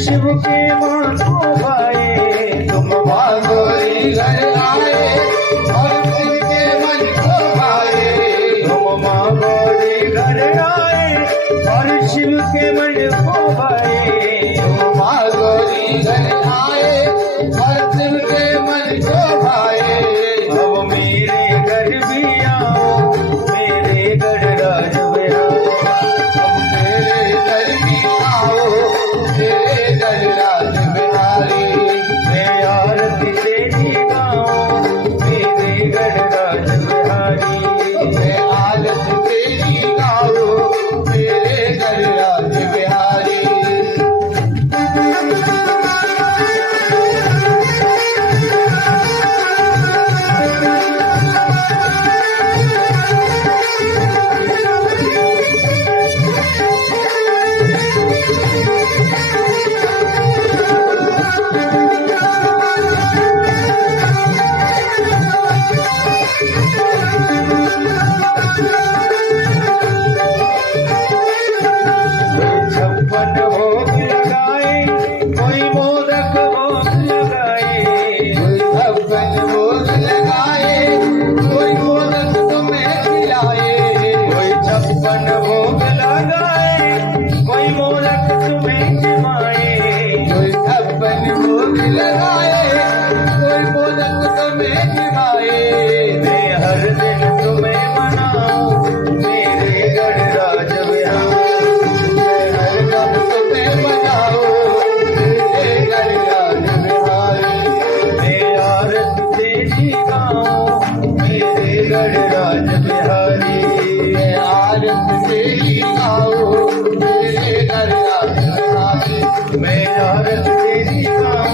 शिव के माथो भाए तुम भागोरी घर आए और शिव के मन को भाए तुम भागोरी घर आए और शिव के मन को भाए तुम भागोरी घर आए और शिव के मन को भाए अब मेरे घर भी आओ मेरे घर राज में आओ अब मेरे घर भी आओ मेरे घर राज बिहारी मैं आरती तेरी गाऊं मेरे घर राज बिहारी मैं आरती तेरी गाऊं मेरे घर राज बिहारी मैं आरती तेरी गाऊं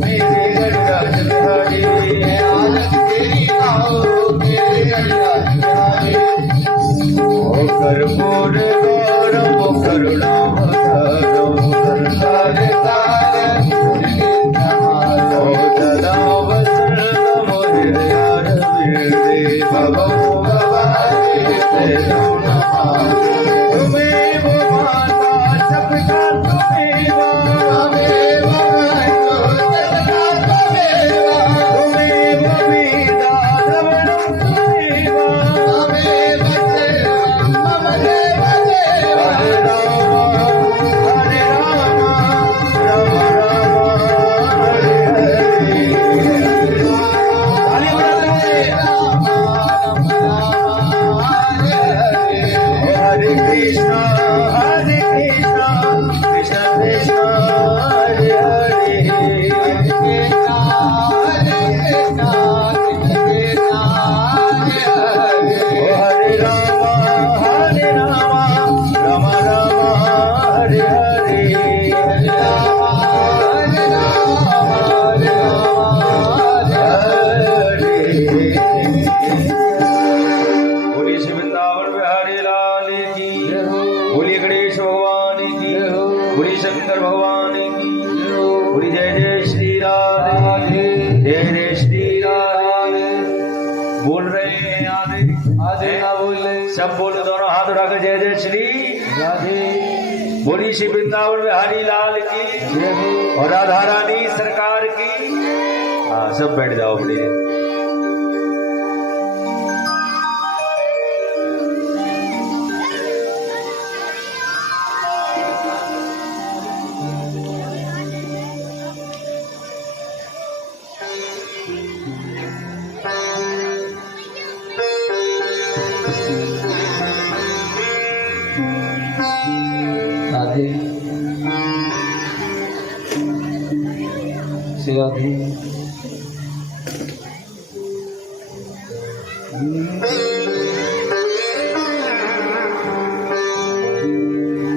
मेरे घर राज बिहारी मैं आरती तेरी गाऊं मेरे घर राज बिहारी ओ कर्पूर गौरव करुणा भद्रो संसार तार ओ सदा वसंत मोर यार वीर भगो भवानी तेरा तुम्हें वो माता सबका तुम्हें बोली श्री वृंदावन बिहारी लाल की और राधा रानी सरकार की। हाँ, सब बैठ जाओ अपने। राधे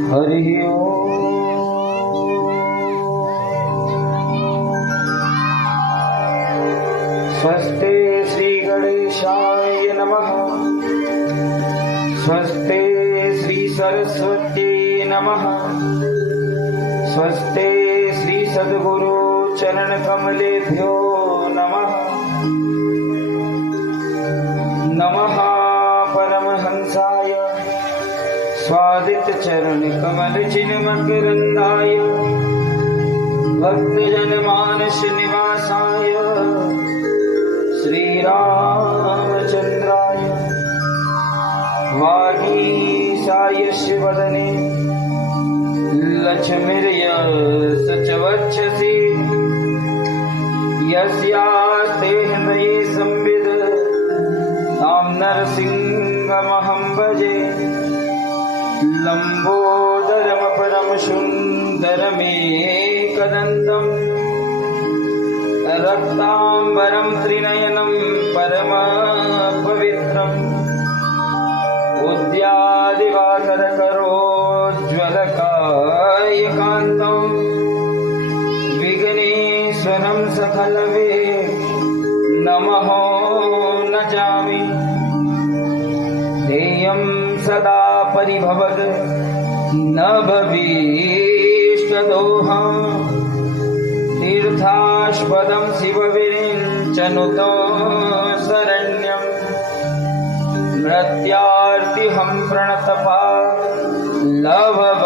हरि ओम। स्वस्ते श्री गणेशाय नमः। स्वस्ते श्री सरस्वती नमः। स्वस्ते श्री सद्गुरु चरण कमलेभ्यो नमः। नमः परमहंसाय स्वादित चरण कमल चिन्मकरंदाय भक्तजन मानस निवासाय श्री रामचंद्राय वागीशाय शिवदने लक्ष्मीर्यस्य च वक्षसि यस्यास्ते हृदये संविद तां नरसिंहमहं भजे। लंबोदरम परम सुंदरमेकदन्तं रक्तांबरं त्रिनयनं परम पवित्रम् उद्यादिवाकर करोज्ज्वलकायकान्तम् विघ्नेश्वरं सकलवे नमः नजामि। ध्येयं सदा परिभवद न भवेष्टदोहं तीर्थास्पदं शिवविरिञ्चनुतो शरण्यम् मृत्यार्तिहं प्रणतपा लभवाप्तिपूतं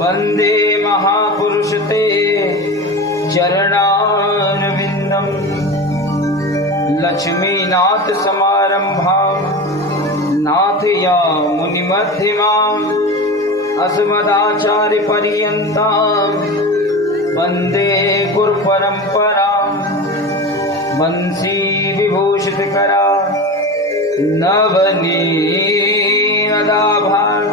वन्दे महापुरुष ते चरणारविन्दम्। लक्ष्मीनाथ समारंभां नाथयामुनिमध्यमाम् अस्मदाचार्य पर्यन्तां वन्दे गुरुपरम्पराम्। वंशी विभूषितकरा नवनीताभां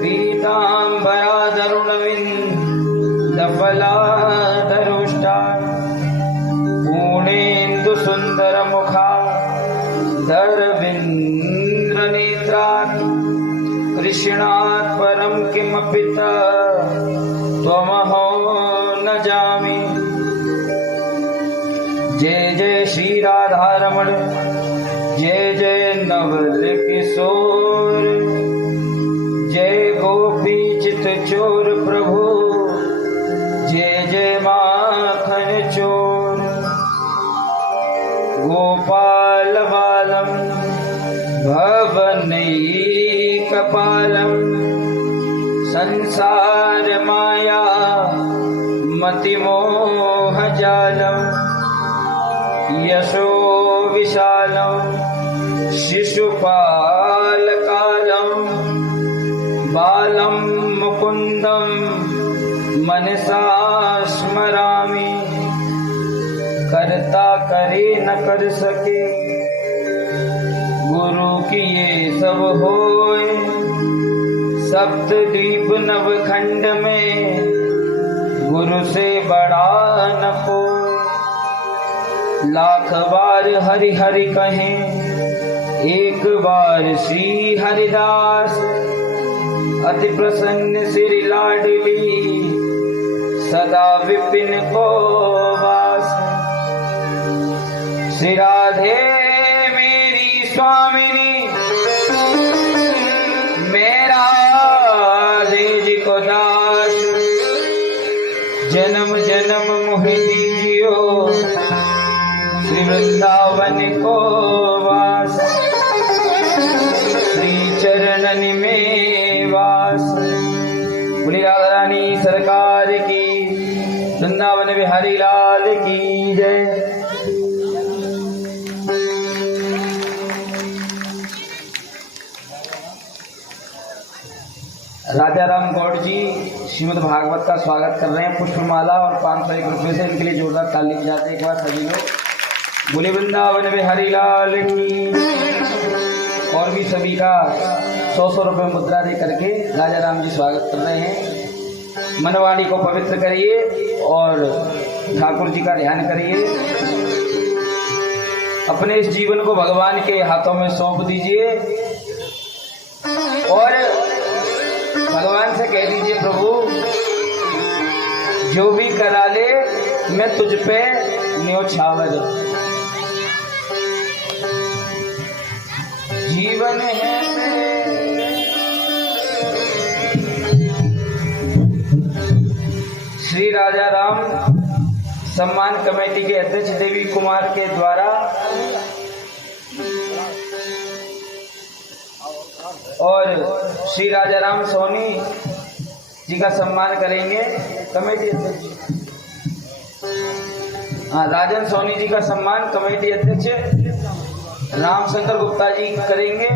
पीताम्बरादरुणविन्दफलाधरोष्टा पूर्णेन्दुसुन्दरमुखा धरविन्द्रनेत्रात् कृष्णात् परं किमपि त्वमहो न जामि। जय जय श्री राधारमण जय जय नवल किशोर जय गोपी चित चोर प्रभु जय जय माखन चोर। गोपाल बालम भवनैकपालम संसार माया मतिमोहजालम यशो विशालं शिशुपालकालं बालं मुकुन्दं मनसा स्मरामि। करता करे न कर सके गुरु की ये सब होए। सप्तद्वीप नवखंड में गुरु से बड़ा न कोई। लाख बार हरि हरि कहें एक बार श्री हरिदास। अति प्रसन्न श्री लाडली सदा विपिन को वास। श्री राधे मेरी स्वामिनी मेरा राधे जी को दास। जन्म जन्म मोहि दीजियो श्री वृंदावन को वास। श्री चरणन में बोली राधा रानी सरकार की, वृंदावन बिहारी लाल की जय। राजा राम गौड़ जी श्रीमद् भागवत का स्वागत कर रहे हैं पुष्पमाला और 501 रुपये से। इनके लिए जोरदार ताली बजाते एक बार सभी लोग। बोले वृंदावन बिहारी लाल की। और भी सभी का 100 रुपये मुद्रा दे करके राजा राम जी स्वागत कर रहे हैं। मनवाणी को पवित्र करिए और ठाकुर जी का ध्यान करिए। अपने इस जीवन को भगवान के हाथों में सौंप दीजिए और भगवान से कह दीजिए प्रभु जो भी करा ले मैं तुझ पे न्योछावर। जीवन है श्री राजा राम सम्मान कमेटी के अध्यक्ष देवी कुमार के द्वारा और श्री राजा राम सोनी जी का सम्मान करेंगे कमेटी अध्यक्ष। हाँ, राजन सोनी जी का सम्मान कमेटी अध्यक्ष रामशंकर गुप्ता जी करेंगे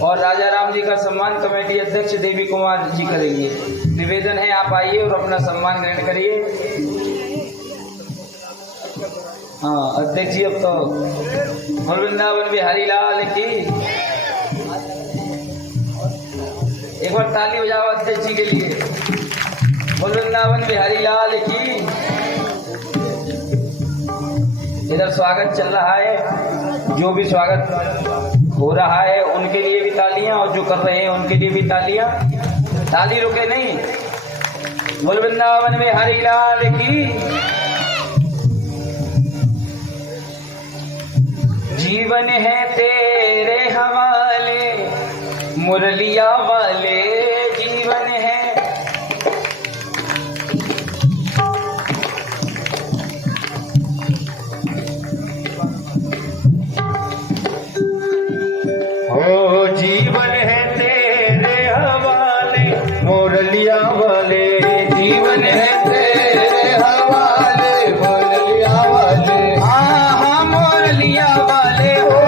और राजा राम जी का सम्मान कमेटी अध्यक्ष देवी कुमार जी करेंगे। निवेदन है आप आइए और अपना सम्मान ग्रहण करिए। हाँ अध्यक्ष जी, अब तो वृंदावन बिहारी लाल की। एक बार ताली बजाओ अध्यक्ष जी के लिए। वृंदावन बिहारी लाल की। इधर स्वागत चल रहा है, जो भी स्वागत हो रहा है उनके लिए भी तालियां और जो कर रहे हैं उनके लिए भी तालियां। ताली रुके नहीं। बोल वृंदावन बिहारी लाल की। जीवन है तेरे हवाले मुरलिया वाले जीवन है। ओ जीवन है तेरे हवाले मुरलिया वाले जीवन है तेरे हवाले मुरलिया वाले। हाँ हाँ मुरलिया वाले हो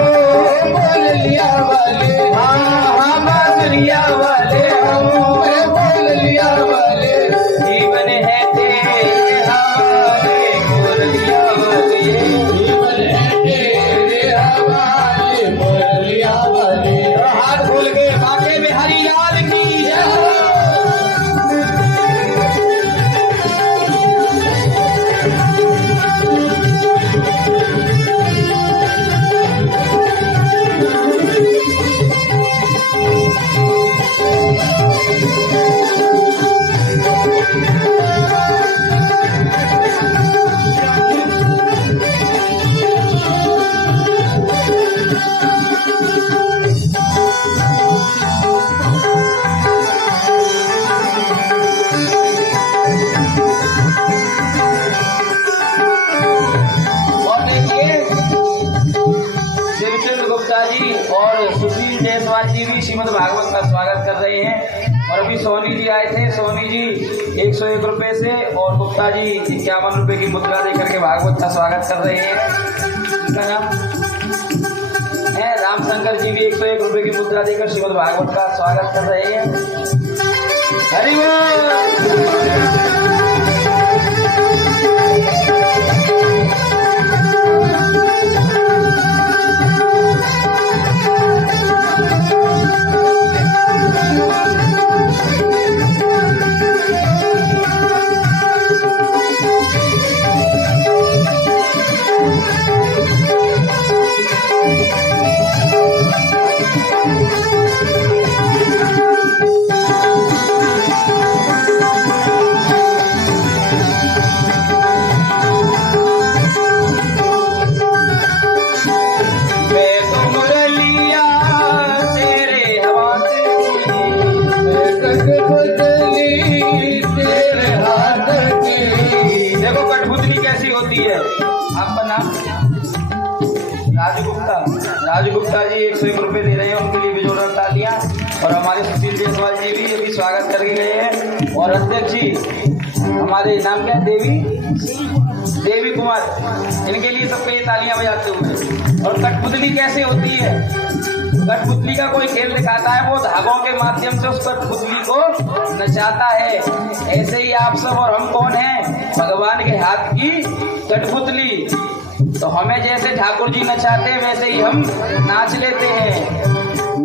मुरलिया वाले। हाँ बादलिया वाले हमें बोल लिया वाले जीवन है तेरे हवाले मुरलिया वाले। जीवन है तेरे हवाले मुरलिया वाले। हाथ खोल के बाके बिहारी लाल की जी भी श्रीमद् भागवत का स्वागत कर रहे हैं। और अभी सोनी जी आए थे। सोनी जी 101 रुपये से और गुप्ता जी 51 रुपये की मुद्रा देकर के भागवत का स्वागत कर रहे हैं। इनका नाम है रामशंकर जी भी 101 रुपये की मुद्रा देकर श्रीमद् भागवत का स्वागत कर रहे हैं। हरि बोल। राजू गुप्ता जी 101 रुपये दे रहे हैं, उनके लिए भी जोरदार तालियां। और हमारे सुशील जायसवाल जी भी स्वागत करके गए हैं। और अध्यक्ष जी हमारे नाम क्या है, देवी कुमार, इनके लिए सबके लिए तालियां बजाते हुए। और कठपुतली कैसे होती है? कठपुतली का कोई खेल दिखाता है, वो धागों के माध्यम से उस कठपुतली को नचाता है। ऐसे ही आप सब और हम कौन हैं? भगवान के हाथ की कठपुतली। तो हमें जैसे ठाकुर जी नचाते हैं वैसे ही हम नाच लेते हैं।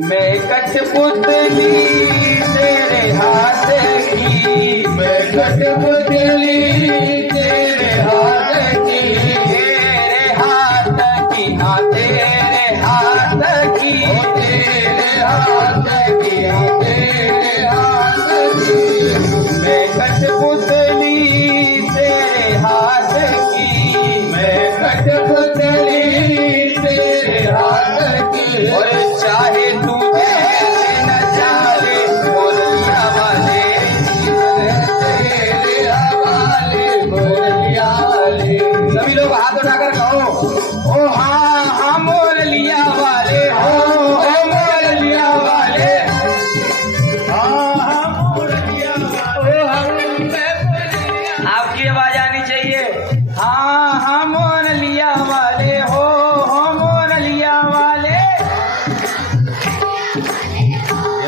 मैं कठपुतली तेरे हाथ की, मैं कठपुतली तेरे हाथ की, तेरे हाथ की, हाँ तेरे हाथ की, तेरे हाथ की, तेरे हाथ की। मैं कठपुतली तेरे हाथ की, मैं कठपुतली तेरे हाथ की। और चाहे तू ऐसे नचा ले बोलिया वाले, तेरे हवाले बोलिया वाले। सभी लोग हाथ उठाकर कहो, ओ हाँ हाँ मोरलिया वाले हो, ओ मोरलिया वाले, हाँ हाँ बोलिया वाले। आपकी आवाज आनी चाहिए। हाँ हाँ मोरलिया वाले हो मोरलिया वाले।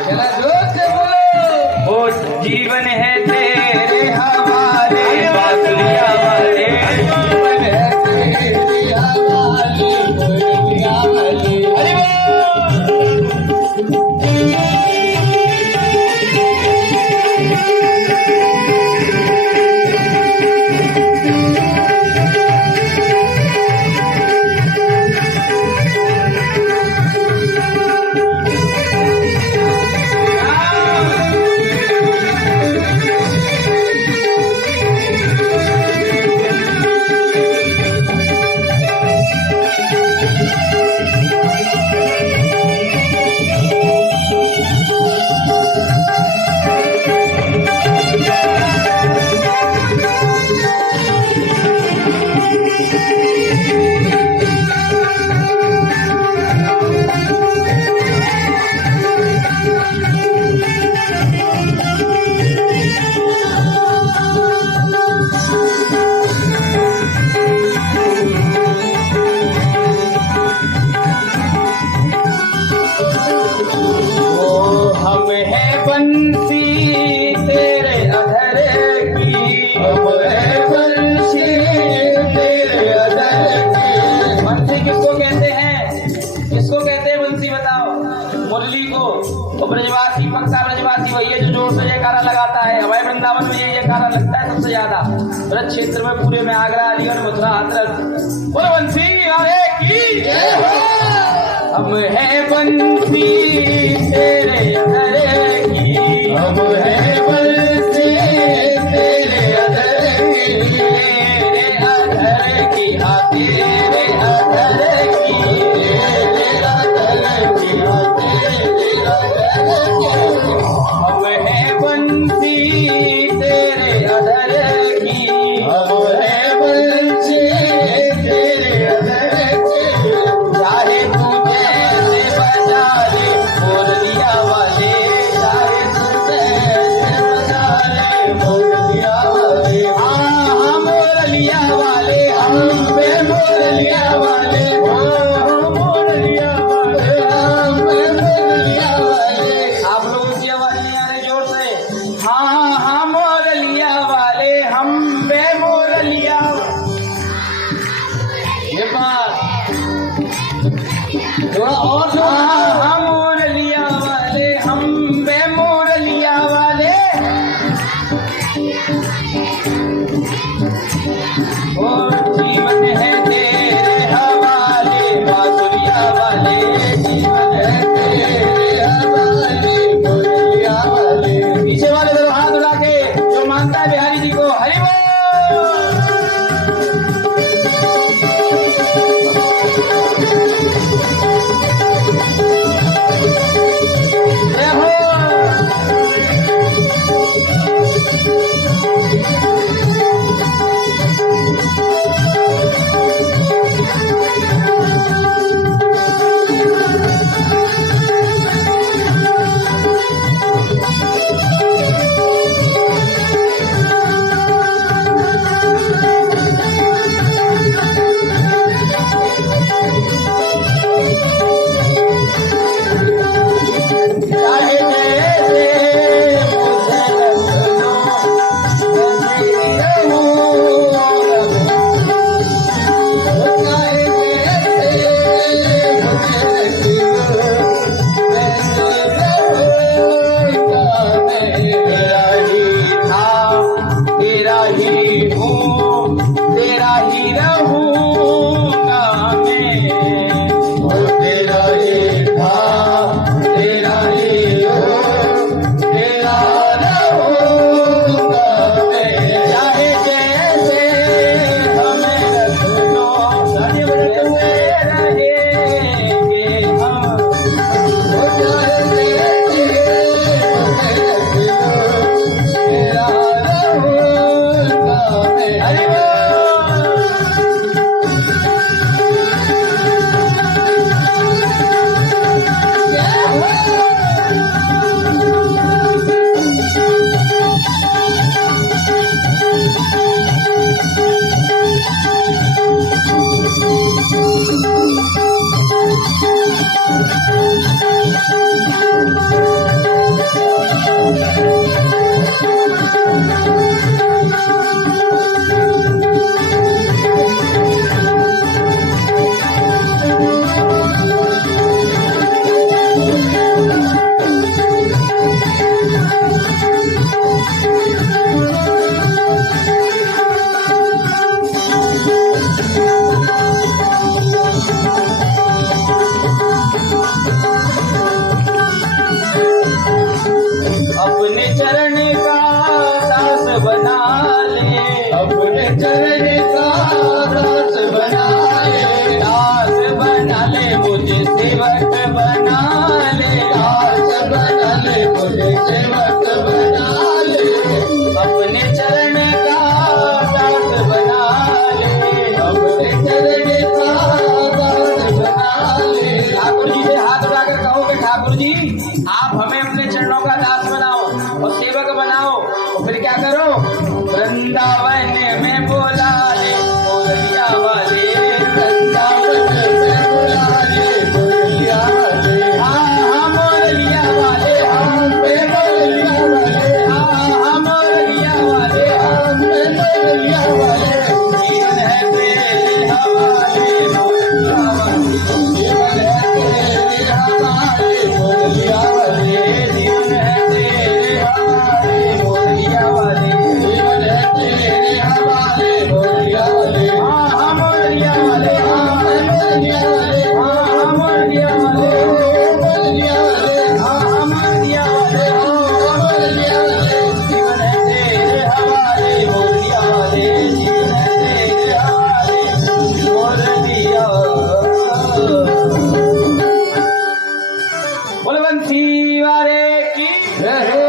चला जोर से बोलो। ओ जीवन है तेरे हवाले बासुरिया वाले, जीवन है तेरे हवाले बोलिया वाले। हम है बंसी तेरे अधर की, हम है बंसी तेरे अदर की। बंसी किसको कहते हैं? किसको कहते हैं बंसी बताओ? मुरली को। तो ब्रजवासी, पक्का ब्रजवासी वही है जो जोर से जयकारा लगाता है। हमारे वृंदावन में ये जयकारा लगता है सबसे ज्यादा, ब्रज क्षेत्र में पूरे में, आगरा, अलीगढ़, मथुरा, हाथरस। बोलो बंसी वाले की जय हो। हम है बंसी तेरे अधर की, हम है बंसी तेरे अदर की। तेरे अधर की, हाँ तेरे अधर की, तेरे अदर की, तेरे अदर की। हम है बंसी तेरे अधर की, हम है बंसी तेरे अदर की। चाहे तू जैसे बजा ले मोरलिया वाले, चाहे तू जैसे बजा ले बोलिया वाले। हाँ हाँ मोरलिया वाले, हम पे मोरलिया वाले, हाँ बोलिया वाले। हम है बोलिया वाले। आप लोगों की आवाज नहीं आ रही जोर से। हाँ हाँ मोरलिया वाले, हम बे मोरलिया। ये बात थोड़ा और जोर से। हाँ हाँ मोरलिया वाले, हम बे मोरलिया वाले। ओ जीवन है तेरे हवाले बासुरिया वाले, जीवन है तेरे हवाले बोलिया वाले। पीछे वाले जरा हाथ उठा के जो मानता है बिहारी जी को हरि बोल। अपने चरण का दास बना ले, अपने चरण का दास बना ले। ठाकुर जी से हाथ उठाकर कहो कि ठाकुर जी आप हमें अपने चरणों का दास बनाओ और सेवक बनाओ। और फिर क्या करो, वृंदावन में बोला ले मोरलिया वाले, वृंदावन में बुला ले मुरलिया वाले। हाँ हाँ मोरलिया वाले, हम पे मुरलिया वाले, हाँ मोरलिया वाले, हम पे मुरलिया वाले। जीवन है तेरे हवाले मोरलिया वाले, जीवन है तेरे हवाले मुरलिया वाले। जीवन है तेरे हवाले मोरलिया वाले, जीवन है तेरे हवाले मुरलिया वाले। हाँ मोरलिया वाले, हम पे मुरलिया वाले, हाँ मोरलिया वाले, मुरलिया वाले, हाँ मोरलिया वाले, मुरलिया वाले। जीवन है तेरे हवाले मोरलिया वाले, जीवन है तेरे हवाले मोरलिया। बोल बंसी वाले की, जय हो,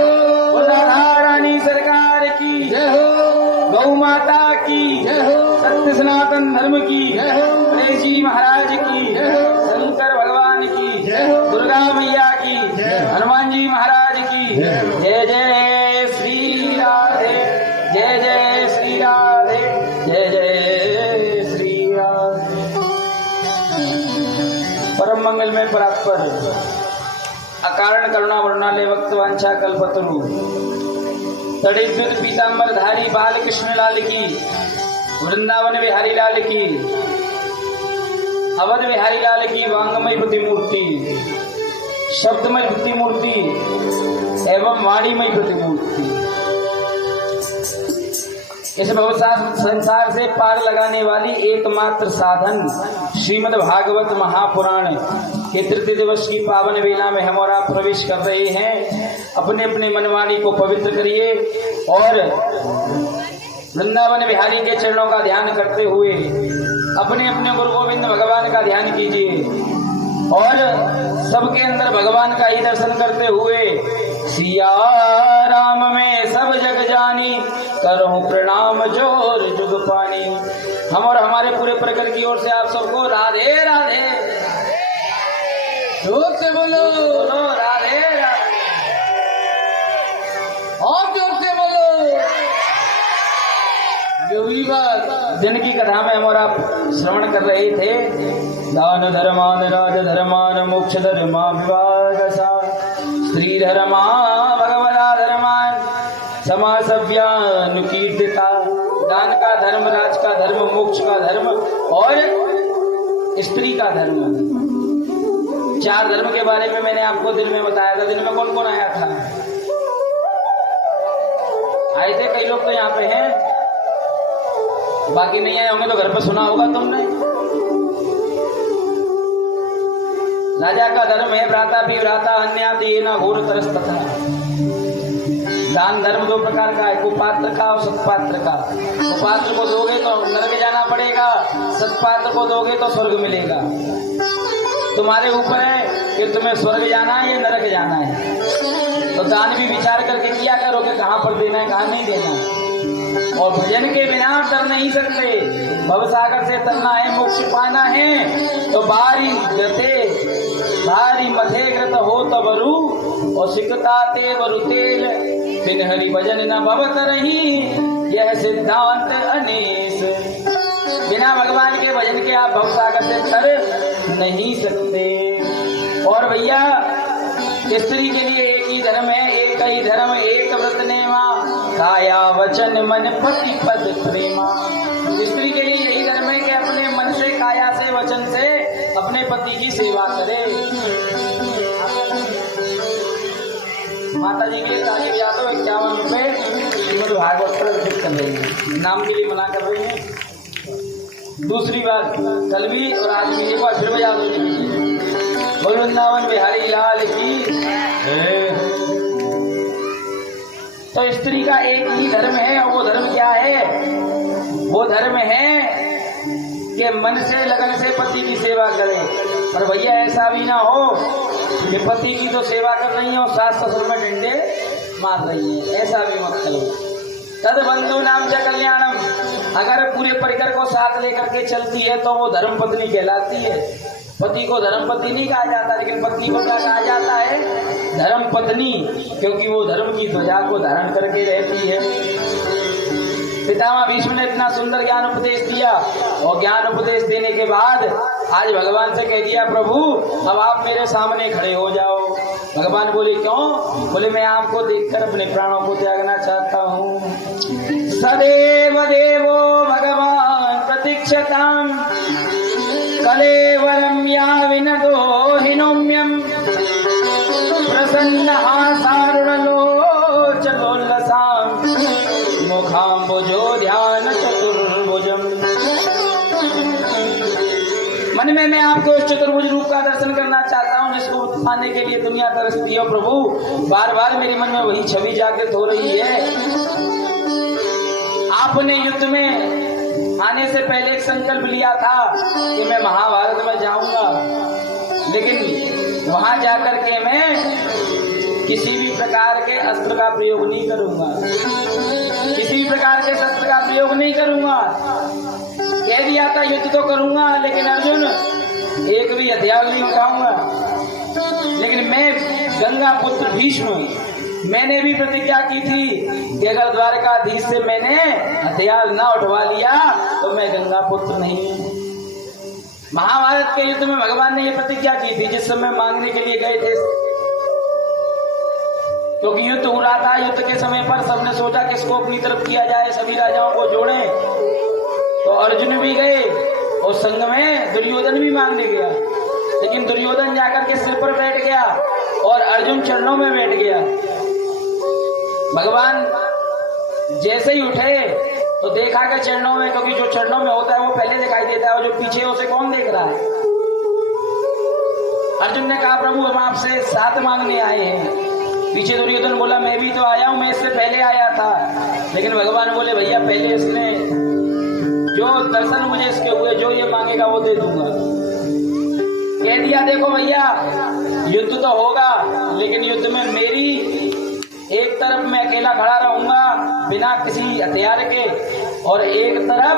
बोल राधा रानी सरकार की, जय हो, गौ माता की, जय हो, सत्य सनातन धर्म की, जय हो, गणेश जी महाराज की, जय हो, शंकर भगवान की, जय हो, दुर्गा मैया की, जय हो, हनुमान जी महाराज की, जय हो। जय जय श्री राधे, जय जय श्री राधे, जय जय श्री राधे। परम मंगल में परात्पर अकारण करुणा वरुणालय वक्त वांछा कल्पतरु तड़िद्युत पीतांबर धारी बाल कृष्ण लाल की, वृंदावन बिहारी लाल की, अवध बिहारी लाल की वांगमय प्रतिमूर्ति, शब्दमय प्रतिमूर्ति एवं वाणीमय प्रतिमूर्ति, इस संसार से पार लगाने वाली एकमात्र साधन श्रीमद् भागवत महापुराण के तृतीय दिवस की पावन वेला में हम और आप प्रवेश कर रहे हैं। अपने अपने मनवाणी को पवित्र करिए और वृंदावन बिहारी के चरणों का ध्यान करते हुए अपने अपने गुरु गोविंद भगवान का ध्यान कीजिए और सबके अंदर भगवान का ही दर्शन करते हुए सिया राम में सब जग जानी, करूं प्रणाम जोर जुग पानी। हम और हमारे पूरे प्रकट की ओर से आप सबको राधे राधे, जोर से बोलो, बोलो राधे राधे, और जोर से बोलो। जो भी बात दिन की कथा में हम और आप श्रवण कर रहे थे, दान धर्मान राज धर्मान मोक्ष धर्मा विवाह स्त्री धर्मा भगवदा धर्मान समासव्यानुकीर्तिता। दान का धर्म, राज का धर्म, मोक्ष का धर्म और स्त्री का धर्म, चार धर्म के बारे में मैंने आपको दिन में बताया था। दिन में कौन कौन आया था? आए थे कई लोग तो यहाँ पे हैं, बाकी नहीं आए होंगे तो घर पर सुना होगा तुमने। राजा का धर्म है भ्राता भी भ्राता अन्याति न घोर तरस तथा। दान धर्म दो प्रकार का है, कुपात्र का और सत्पात्र का। कुपात्र को दोगे तो नरक जाना पड़ेगा, सत्पात्र को दोगे तो स्वर्ग मिलेगा। तुम्हारे ऊपर है कि तुम्हें स्वर्ग जाना है या नरक जाना है। तो दान भी विचार करके किया करो कि कहाँ पर देना है कहाँ नहीं देना है। और भजन के बिना तर नहीं सकते, भवसागर से तरना है, मोक्ष पाना है तो बारी जते भारी मथे ग्रत हो तबरु और सिकता ते बरु तेल बिन हरि भजन न भवत रही, यह सिद्धांत अनेस। बिना भगवान के भजन के आप भवसागर से तर नहीं सकते। और भैया स्त्री के लिए एक ही धर्म है, एक ही धर्म एक व्रत नेमा, काया वचन मन पति पद प्रेमा। स्त्री के लिए यही धर्म है कि अपने मन से, काया से, वचन से अपने पति की सेवा करे। माता जी के ताली बजा दो 51 रुपए श्रीमद् भागवत पर अर्पित कर रही है, नाम के लिए मना कर रही है। दूसरी बात कल भी और आज भी एक बार फिर बजा दो। वृंदावन बिहारी लाल की। तो स्त्री का एक ही धर्म है और वो धर्म क्या है? वो धर्म है कि मन से लगन से पति की सेवा करे। पर भैया ऐसा भी ना हो कि पति की तो सेवा कर रही है और सास ससुर में डंडे मार रही है, ऐसा भी मत करो। तद बंधु नाम च कल्याणम, अगर पूरे परिकर को साथ लेकर के चलती है तो वो धर्म पत्नी कहलाती है। पति को धर्म पत्नी नहीं कहा जाता, लेकिन पत्नी को क्या कहा जाता है? धर्म पत्नी, क्योंकि वो धर्म की ध्वजा को धारण करके रहती है। पितामह भीष्म ने इतना सुंदर ज्ञान उपदेश दिया, और ज्ञान उपदेश देने के बाद आज भगवान से कह दिया, प्रभु अब आप मेरे सामने खड़े हो जाओ। भगवान बोले क्यों? बोले मैं आपको देखकर अपने प्राणों को त्यागना चाहता हूँ। सदैव देवो भगवान प्रतीक्षताम कलेवरम या विनदो हिनोम्यम प्रसन्न हासारुणलोचनोल्लसाम मुखाम्बुजो ध्यान चतुर्भुजम। मन में मैं आपको उस चतुर्भुज रूप का दर्शन करना चाहता हूँ जिसको पाने के लिए दुनिया तरसती है। प्रभु बार बार मेरे मन में वही छवि जागृत हो रही है। आपने युद्ध में आने से पहले एक संकल्प लिया था कि मैं महाभारत में जाऊंगा, लेकिन वहां जाकर के मैं किसी भी प्रकार के अस्त्र का प्रयोग नहीं करूंगा, किसी भी प्रकार के शस्त्र का प्रयोग नहीं करूंगा। कह दिया था युद्ध तो करूंगा, लेकिन अर्जुन एक भी हथियार नहीं उठाऊंगा। लेकिन मैं गंगा पुत्र भीष्म, मैंने भी प्रतिज्ञा की थी कि अगर द्वारकाधीश से मैंने हथियार ना उठवा लिया तो मैं गंगा पुत्र नहीं हूं। महाभारत के युद्ध में भगवान ने यह प्रतिज्ञा की थी जिस समय मांगने के लिए गए थे, क्योंकि युद्ध हो रहा था। युद्ध के समय पर सबने सोचा किसको अपनी तरफ किया जाए, सभी राजाओं को जोड़े, तो अर्जुन भी गए और संग में दुर्योधन भी मांगने गया। लेकिन दुर्योधन जाकर के सिर पर बैठ गया और अर्जुन चरणों में बैठ गया। भगवान जैसे ही उठे तो देखा कि चरणों में, क्योंकि जो चरणों में होता है वो पहले दिखाई देता है और जो पीछे उसे कौन देख रहा है। अर्जुन ने कहा प्रभु हम आपसे साथ मांगने आए हैं। पीछे दुर्योधन बोला मैं भी तो आया हूं, मैं इससे पहले आया था। लेकिन भगवान बोले भैया पहले इसने जो दर्शन मुझे इसके हुए, जो ये मांगेगा वो दे दूंगा। कह दिया देखो भैया युद्ध तो होगा, लेकिन युद्ध में मेरी एक तरफ मैं अकेला खड़ा रहूंगा बिना किसी हथियार के, और एक तरफ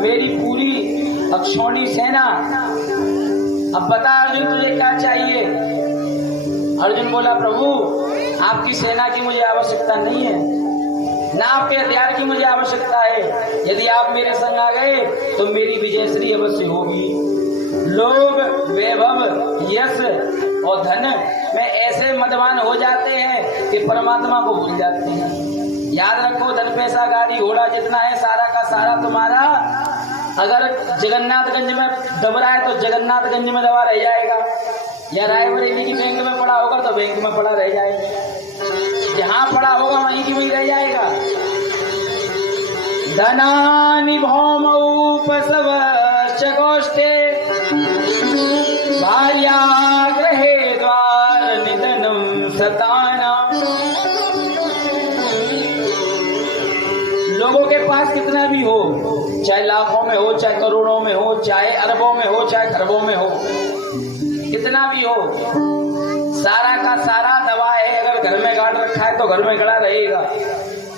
मेरी पूरी अक्षौणी सेना। अब बता अर्जुन तुझे क्या चाहिए? अर्जुन बोला प्रभु आपकी सेना की मुझे आवश्यकता नहीं है, ना आपके हथियार की मुझे आवश्यकता है। यदि आप मेरे संग आ गए तो मेरी विजयश्री अवश्य होगी। लोग वैभव यश और धन में ऐसे मदवान हो जाते हैं कि परमात्मा को भूल जाते हैं। याद रखो धन पैसा गाड़ी घोड़ा जितना है सारा का सारा तुम्हारा अगर जगन्नाथगंज में दब रहा है तो जगन्नाथगंज में दबा रह जाएगा, या रायबरेली की बैंक में पड़ा होगा तो बैंक में पड़ा रह जाएगा, जहां पड़ा होगा वहीं की वहीं रह जाएगा। धनानि भौमौपसवश्च गोष्ठे भार्या गृहे द्वार निधनम सताना। लोगों के पास कितना भी हो, चाहे लाखों में हो, चाहे करोड़ों में हो, चाहे अरबों में हो, चाहे खरबों में हो, कितना भी हो, सारा का सारा दवा है। अगर घर में गाड़ रखा है तो घर में गड़ा रहेगा,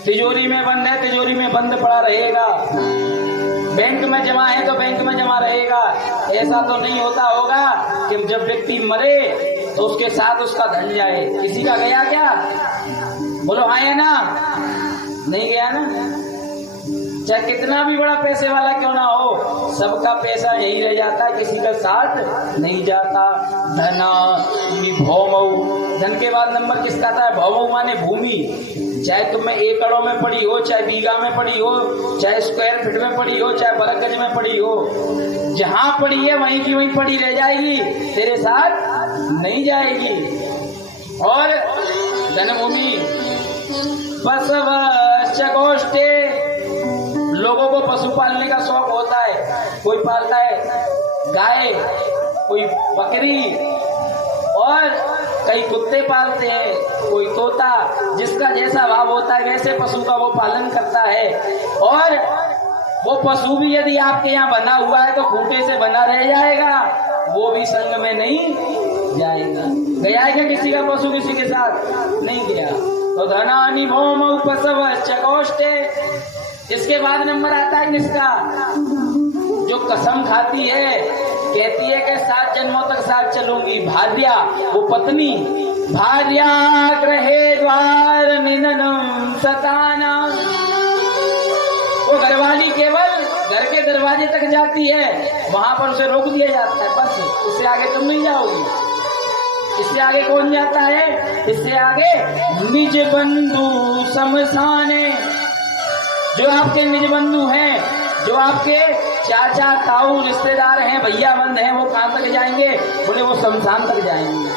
तिजोरी में बंद है तिजोरी में बंद पड़ा रहेगा, बैंक में जमा है तो बैंक में जमा रहेगा। ऐसा तो नहीं होता होगा कि जब व्यक्ति मरे तो उसके साथ उसका धन जाए। किसी का गया क्या? बोलो हाँ या ना? नहीं गया ना। चाहे कितना भी बड़ा पैसे वाला क्यों ना हो, सबका पैसा यही रह जाता है, किसी का साथ नहीं जाता। धना भौमऊ, धन के बाद नंबर किसका आता है? भौमऊ माने भूमि। चाहे तुम्हें एकड़ों में पड़ी हो, चाहे बीघा में पड़ी हो, चाहे स्क्वायर फीट में पड़ी हो, चाहे वर्ग गज में पड़ी हो, जहां पड़ी है वहीं की वहीं पड़ी रह जाएगी, तेरे साथ नहीं जाएगी। और धनभूमि बसवश्च गोष्ठे, लोगों को पशु पालने का शौक होता है। कोई पालता है गाय, कोई बकरी, और कई कुत्ते पालते हैं, कोई तोता। जिसका जैसा भाव होता है वैसे पशु का वो पालन करता है। और वो पशु भी यदि आपके यहाँ बना हुआ है तो खूंटे से बना रह जाएगा, वो भी संग में नहीं जाएगा। गया है क्या किसी का पशु किसी के साथ? नहीं गया। तो धनानि भौम उपसव चकोष्टे। इसके बाद नंबर आता है किसका? जो कसम खाती है, कहती है कि 7 जन्मों तक साथ चलूंगी। भार्या, वो पत्नी। भार्या गृहे द्वार निननम सताना। वो घरवाली केवल घर के दरवाजे तक जाती है, वहां पर उसे रोक दिया जाता है, बस इससे आगे तुम नहीं जाओगी। इससे आगे कौन जाता है? इससे आगे निज बंधु समसाने। जो आपके निज बंधु हैं, जो आपके चाचा ताऊ रिश्तेदार हैं, भैया बंद हैं, वो कहां तक जाएंगे? बोले वो शमशान तक जाएंगे।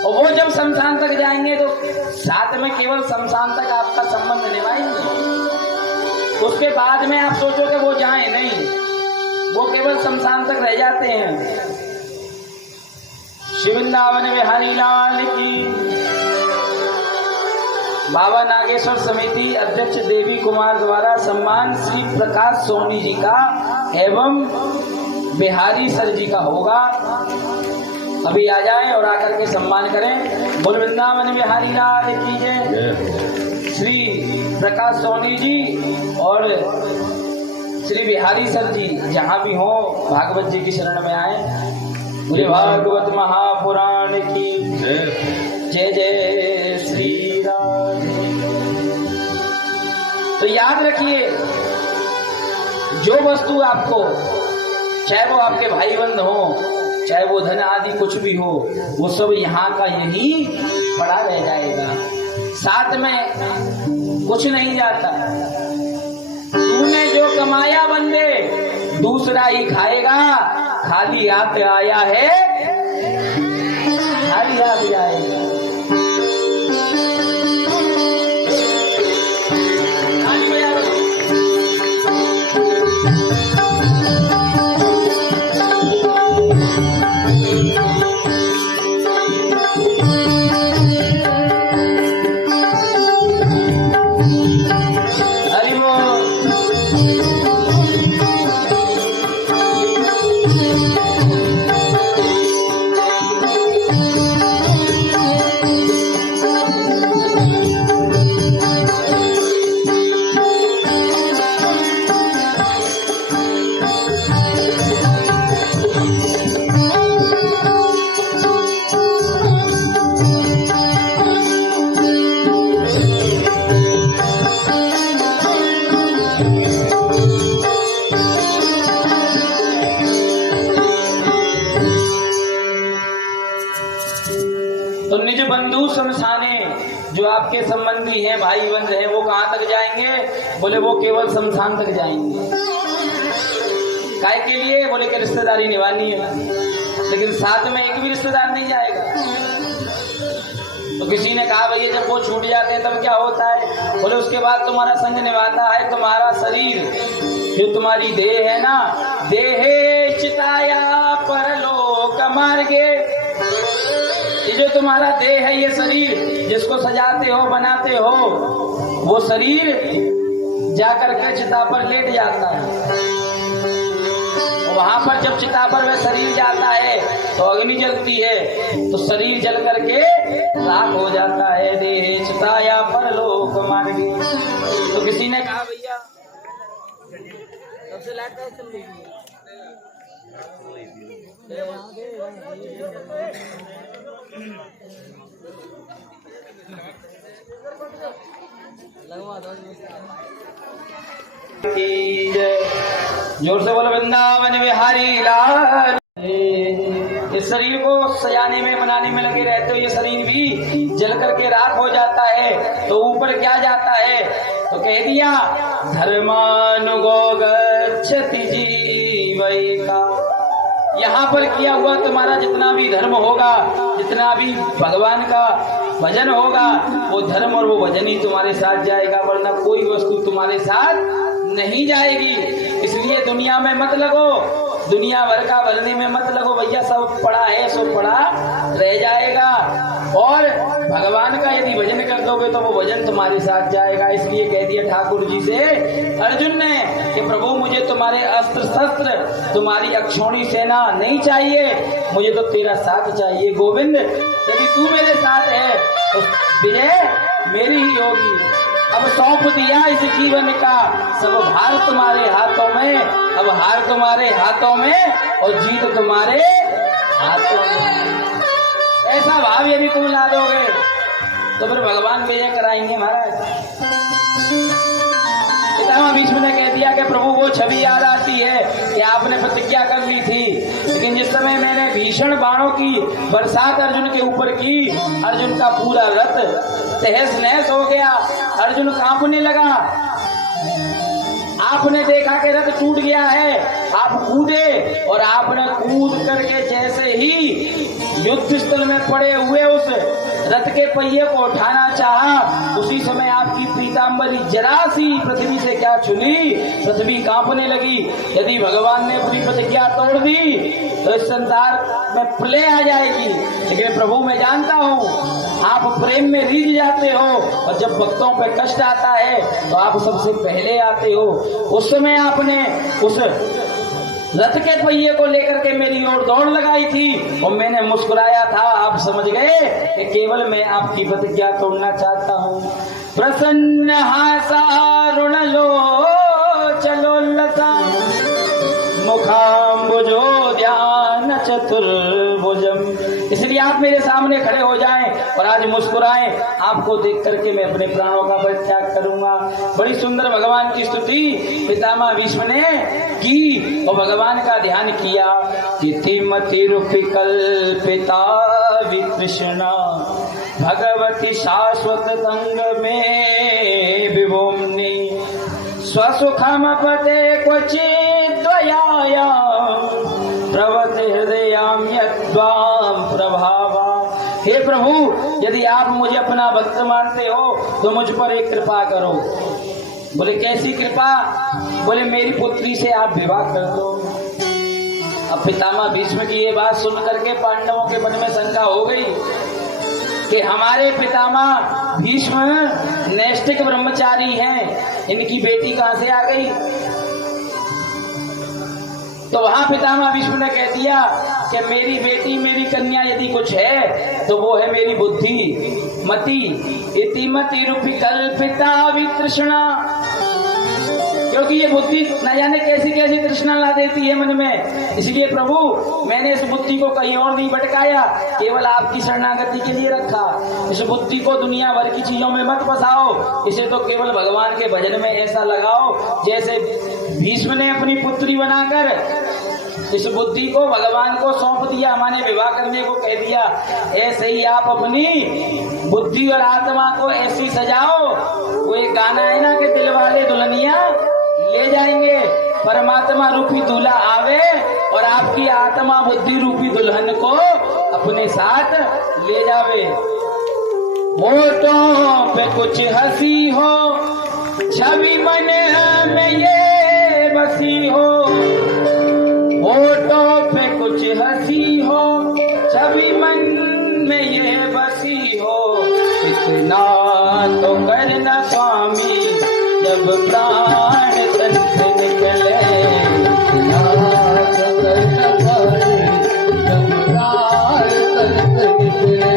और वो जब शमशान तक जाएंगे तो साथ में केवल शमशान तक आपका संबंध निभाएंगे। उसके बाद में आप सोचो कि वो जाएं नहीं, वो केवल शमशान तक रह जाते हैं। श्री वृंदावन बिहारी लाल की। बाबा नागेश्वर समिति अध्यक्ष देवी कुमार द्वारा सम्मान श्री प्रकाश सोनी जी का एवं बिहारी सर जी का होगा। अभी आ जाएं और आकर के सम्मान करें। बोल वृंदावन बिहारी लाल की जय। श्री प्रकाश सोनी जी और श्री बिहारी सर जी जहां भी हो भागवत जी की शरण में आए। बोले भागवत महापुराण की जय जय श्री राम। तो याद रखिए, जो वस्तु आपको, चाहे वो आपके भाई बंद हो, चाहे वो धन आदि कुछ भी हो, वो सब यहाँ का यही पड़ा रह जाएगा, साथ में कुछ नहीं जाता। तूने जो कमाया बंदे, दूसरा ही खाएगा। खाली हाथ आया है, खाली हाथ जाएगा। तो निज बंधु शमशाने, जो आपके संबंधी हैं, भाई बंद हैं, वो कहां तक जाएंगे? बोले वो केवल शमशान तक जाएंगे। काय के लिए? बोले कि रिश्तेदारी निभानी है, लेकिन साथ में एक भी रिश्तेदार नहीं जाएगा। तो किसी ने कहा भैया जब वो छूट जाते हैं तब क्या होता है? बोले उसके बाद तुम्हारा संग निभाता है तुम्हारा शरीर, जो तुम्हारी देह है ना, देहे चिताया परलोक मार्गे। ये जो तुम्हारा देह है, ये शरीर जिसको सजाते हो बनाते हो, वो शरीर जाकर के चिता पर लेट जाता है। वहां पर जब चिता पर वह शरीर जाता है तो अग्नि जलती है, तो शरीर जल करके राख हो जाता है। देह चिताया परलोक मार्गे। तो किसी ने कहा भैया सबसे लाइट है चल रही जोर से बोलो वृंदावन बिहारी लाल। इस शरीर को सजाने में बनाने में लगे रहते हो, ये शरीर भी जल करके राख हो जाता है। तो ऊपर क्या जाता है? तो कह दिया धर्मानुगो गच्छति जीवैका। यहाँ पर किया हुआ तुम्हारा जितना भी धर्म होगा, जितना भी भगवान का भजन होगा, वो धर्म और वो भजन ही तुम्हारे साथ जाएगा, वरना कोई वस्तु तुम्हारे साथ नहीं जाएगी। इसलिए दुनिया में मत लगो, दुनिया भर का भरने में मत लगो भैया, सब पड़ा है सो पड़ा रह जाएगा। और भगवान का यदि भजन कर दोगे तो वो भजन तुम्हारे साथ जाएगा। इसलिए कह दिया ठाकुर जी से अर्जुन ने कि प्रभु मुझे तुम्हारे अस्त्र शस्त्र, तुम्हारी अक्षौणी सेना नहीं चाहिए, मुझे तो तेरा साथ चाहिए। गोविंद यदि तू मेरे साथ है तो विजय मेरी ही होगी। अब सौंप दिया इस जीवन का सब भार तुम्हारे हाथों में, अब हार तुम्हारे हाथों में और जीत तुम्हारे हाथों में। ऐसा भाव यदि तुम ला दोगे तो फिर भगवान विजय कराएंगे महाराज। पितामह भीष्म ने कह दिया कि प्रभु वो छवि याद आती है कि आपने प्रतिज्ञा कर ली थी, लेकिन जिस समय मैंने भीषण बाणों की बरसात अर्जुन के ऊपर की, अर्जुन का पूरा रथ तहस नहस हो गया, अर्जुन कांपने लगा। आपने देखा कि रथ टूट गया है, आप कूदे और आपने कूद करके जैसे ही युद्ध स्थल में पड़े हुए उस रथ के पहिए को उठाना चाहा, उसी समय आपकी पीतांबरी जरा सी पृथ्वी से क्या छुली, पृथ्वी कांपने लगी। यदि भगवान ने अपनी प्रतिज्ञा तोड़ दी तो इस संसार में प्रलय आ जाएगी। लेकिन प्रभु मैं जानता हूँ आप प्रेम में रीझ जाते हो और जब भक्तों पे कष्ट आता है तो आप सबसे पहले आते हो। उस समय आपने उस रथ के पहिए को लेकर के मेरी ओर दौड़ लगाई थी और मैंने मुस्कुराया था, आप समझ गए कि केवल मैं आपकी प्रतिज्ञा तोड़ना चाहता हूँ। प्रसन्न हासारुण लो चलो लता मुखाम्बुजो ध्यान चतुर्भुजम। इसलिए आप मेरे सामने खड़े हो जाएं और आज मुस्कुराएं, आपको देख करके मैं अपने प्राणों का परित्याग करूंगा। बड़ी सुंदर भगवान की स्तुति पितामह भीष्म ने की और भगवान का ध्यान किया। तिथिमति रूपी कल्पिता विकृष्णा भगवती शाश्वत तंग में विभुम्नि स्वसुखम पते क्वचिद्वयाया प्रवत हृदयाम्यद्वाम प्रभावा। हे प्रभु यदि आप मुझे अपना भक्त मानते हो तो मुझ पर एक कृपा करो। बोले कैसी कृपा? बोले मेरी पुत्री से आप विवाह कर दो। अब पितामह भीष्म की ये बात सुन करके पांडवों के मन में शंका हो गई कि हमारे पितामह भीष्म नैष्ठिक ब्रह्मचारी हैं, इनकी बेटी कहां से आ गई? तो वहां पितामह भीष्म ने कह दिया कि मेरी बेटी मेरी कन्या यदि कुछ है तो वो है मेरी बुद्धि मति। इतिमति रूपी कल्पिता वितृष्णा, क्योंकि ये बुद्धि न जाने कैसी कैसी तृष्णा ला देती है मन में। इसलिए प्रभु मैंने इस बुद्धि को कहीं और नहीं भटकाया, केवल आपकी शरणागति के लिए रखा। इस बुद्धि को दुनिया भर की चीजों में मत फंसाओ, इसे तो केवल भगवान के भजन में ऐसा लगाओ जैसे भीष्म ने अपनी पुत्री बनाकर इस बुद्धि को भगवान को सौंप दिया, माने विवाह करने को कह दिया। ऐसे ही आप अपनी बुद्धि और आत्मा को ऐसी सजाओ। वो एक गाना है ना कि दिल वाले दुल्हनिया ले जाएंगे, परमात्मा रूपी दूल्हा आवे और आपकी आत्मा बुद्धि रूपी दुल्हन को अपने साथ ले जावे। होठों पे कुछ हंसी हो, छवि मन में ये बसी हो। होठों पे कुछ हंसी हो, छवि मन में ये बसी हो। इतना तो करना स्वामी जब प्राण तन से निकले, इतना तो करना स्वामी जब प्राण तन से निकले।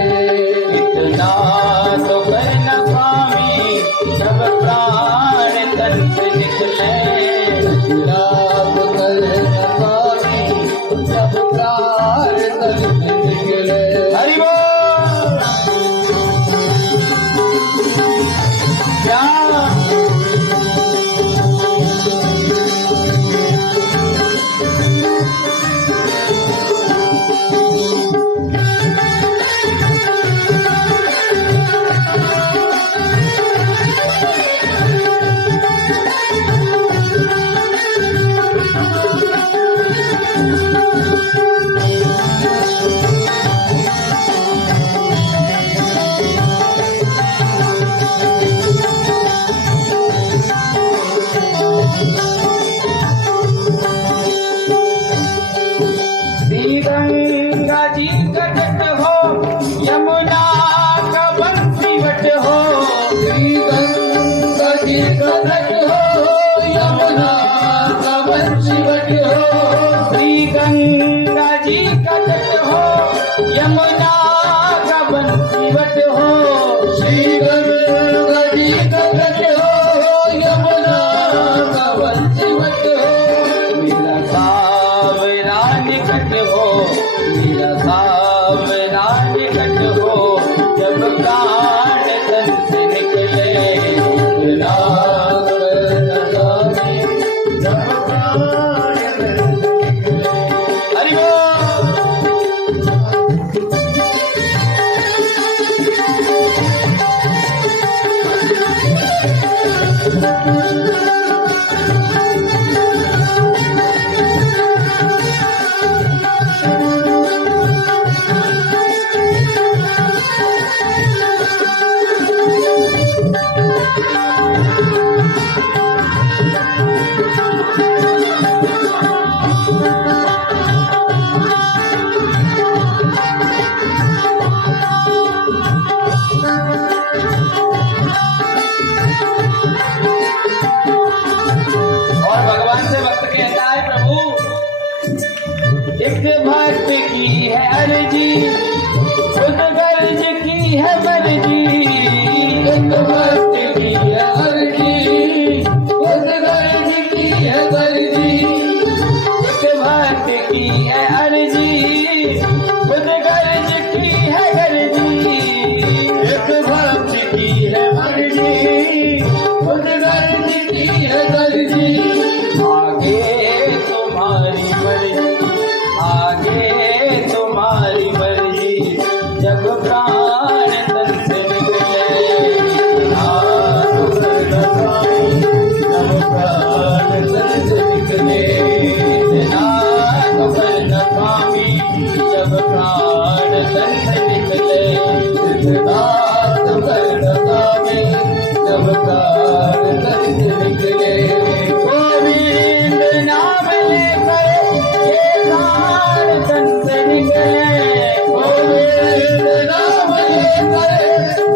इतना तो करना स्वामी जब प्राण तन से निकले। इतना तो करना स्वामी जब प्राण तन से निकले। हरि बोल। क्या गंगा जी का तट हो, यमुना का बंसीवट हो। श्री गंगा जी का तट हो, यमुना का बंसीवट हो। श्री गंगा जी का तट हो, यमुना का बंसीवट हो। श्री एक भक्त की है अर्जी, खुद गर्ज की है मर्जी। एक भक्त की है अर्जी, खुद गर्ज की है मर्जी। एक भक्त की है अर्जी, खुद गर्ज की है गर्जी। एक भक्त की है अर्जी, खुद गर्ज की है गर्जी। आगे तुम्हारी मर्जी, आगे तुम्हारी मर्जी, जब प्राण तन से निकले। जब प्राण तन से निकले, जब प्राण तन से निकले। जब प्राण तन से निकले। गोविंद नाम लेकर ये प्राण तन से निकले। गोविंद नाम लेकर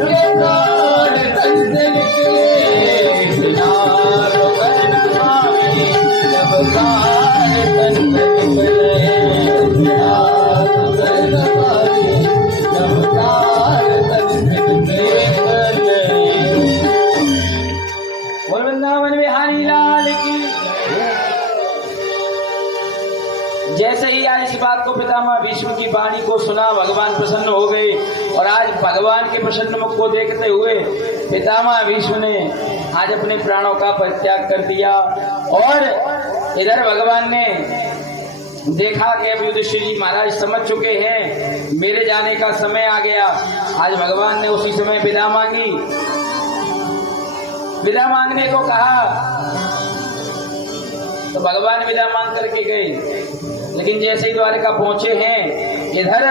ये प्राण तन से निकले। नाम करना स्वामी, जब प्राण तन से निकले। जब प्राण तन से निकले। बोल वृंदावन बिहारी लाल की। जैसे ही आज इस बात को पितामह भीष्म की वाणी को सुना, भगवान प्रसन्न हो गए। और आज भगवान के प्रसन्न मुख को देखते हुए पितामह भीष्म ने आज अपने प्राणों का परित्याग कर दिया। और इधर भगवान ने देखा कि अब युधिष्ठिर जी महाराज समझ चुके हैं, मेरे जाने का समय आ गया। आज भगवान ने उसी समय विदा मांगी। विदा मांगने को कहा तो भगवान विदा मांग करके गए। लेकिन जैसे ही द्वारका पहुंचे हैं, इधर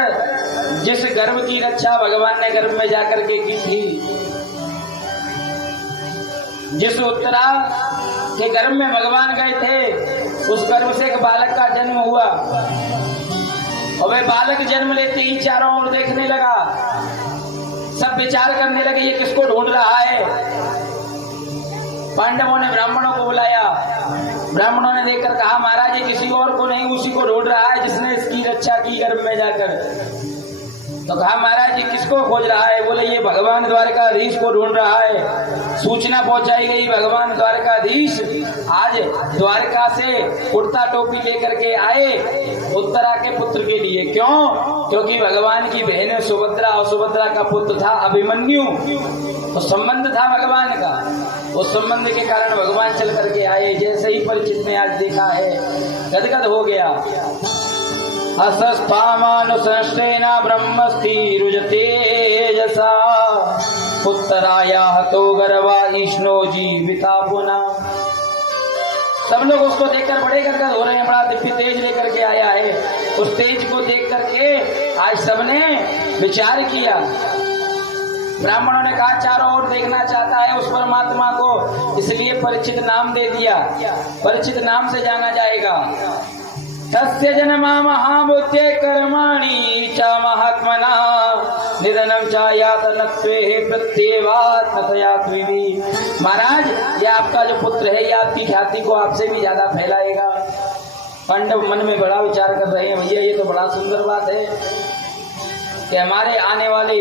जिस गर्भ की रक्षा भगवान ने गर्भ में जाकर के की थी, जिस उत्तरा के गर्भ में भगवान गए थे, उस गर्भ से एक बालक का जन्म हुआ। और वह बालक जन्म लेते ही चारों ओर देखने लगा। सब विचार करने लगे ये किसको ढूंढ रहा है। पांडवों ने ब्राह्मणों को बुलाया। ब्राह्मणों ने देखकर कहा महाराज ये किसी और को नहीं, उसी को ढूंढ रहा है जिसने इसकी रक्षा की गर्भ में जाकर। तो कहा महाराज ये किसको खोज रहा है। बोले ये भगवान द्वारकाधीश को ढूंढ रहा है। सूचना पहुंचाई गई भगवान द्वारकाधीश आज द्वारका से कुर्ता टोपी लेकर के आए उत्तरा के पुत्र के लिए। क्यों? क्योंकि भगवान की बहन सुभद्रा और सुभद्रा का पुत्र था अभिमन्यु। तो संबंध था भगवान का, उस संबंध के कारण भगवान चल करके आए। जैसे ही परिचित ने आज देखा है, गदगद हो गया। असस्पामानुसंश्रेण ब्रह्मस्तिरुजतेजसा उत्तराया हतो गर्वा ईष्णो जीविता पुनः। सब लोग उसको देखकर बड़े गदगद हो रहे हैं। बड़ा दिव्य तेज लेकर के आया है। उस तेज को देख करके आज सबने विचार किया। ब्राह्मणों ने कहा चारों ओर देखना चाहता है उस परमात्मा को, इसलिए परिचित नाम दे दिया। परिचित नाम से जाना जाएगा। तस्य जन्मा महाबुद्धे कर्माणि च महात्मना निधनं च यातनत्वे प्रत्येवात्मतयात्विधि। महाराज ये आपका जो पुत्र है, ये आपकी ख्याति को आपसे भी ज्यादा फैलाएगा। पांडव मन में बड़ा विचार कर रहे हैं, भैया ये तो बड़ा सुंदर बात है कि हमारे आने वाले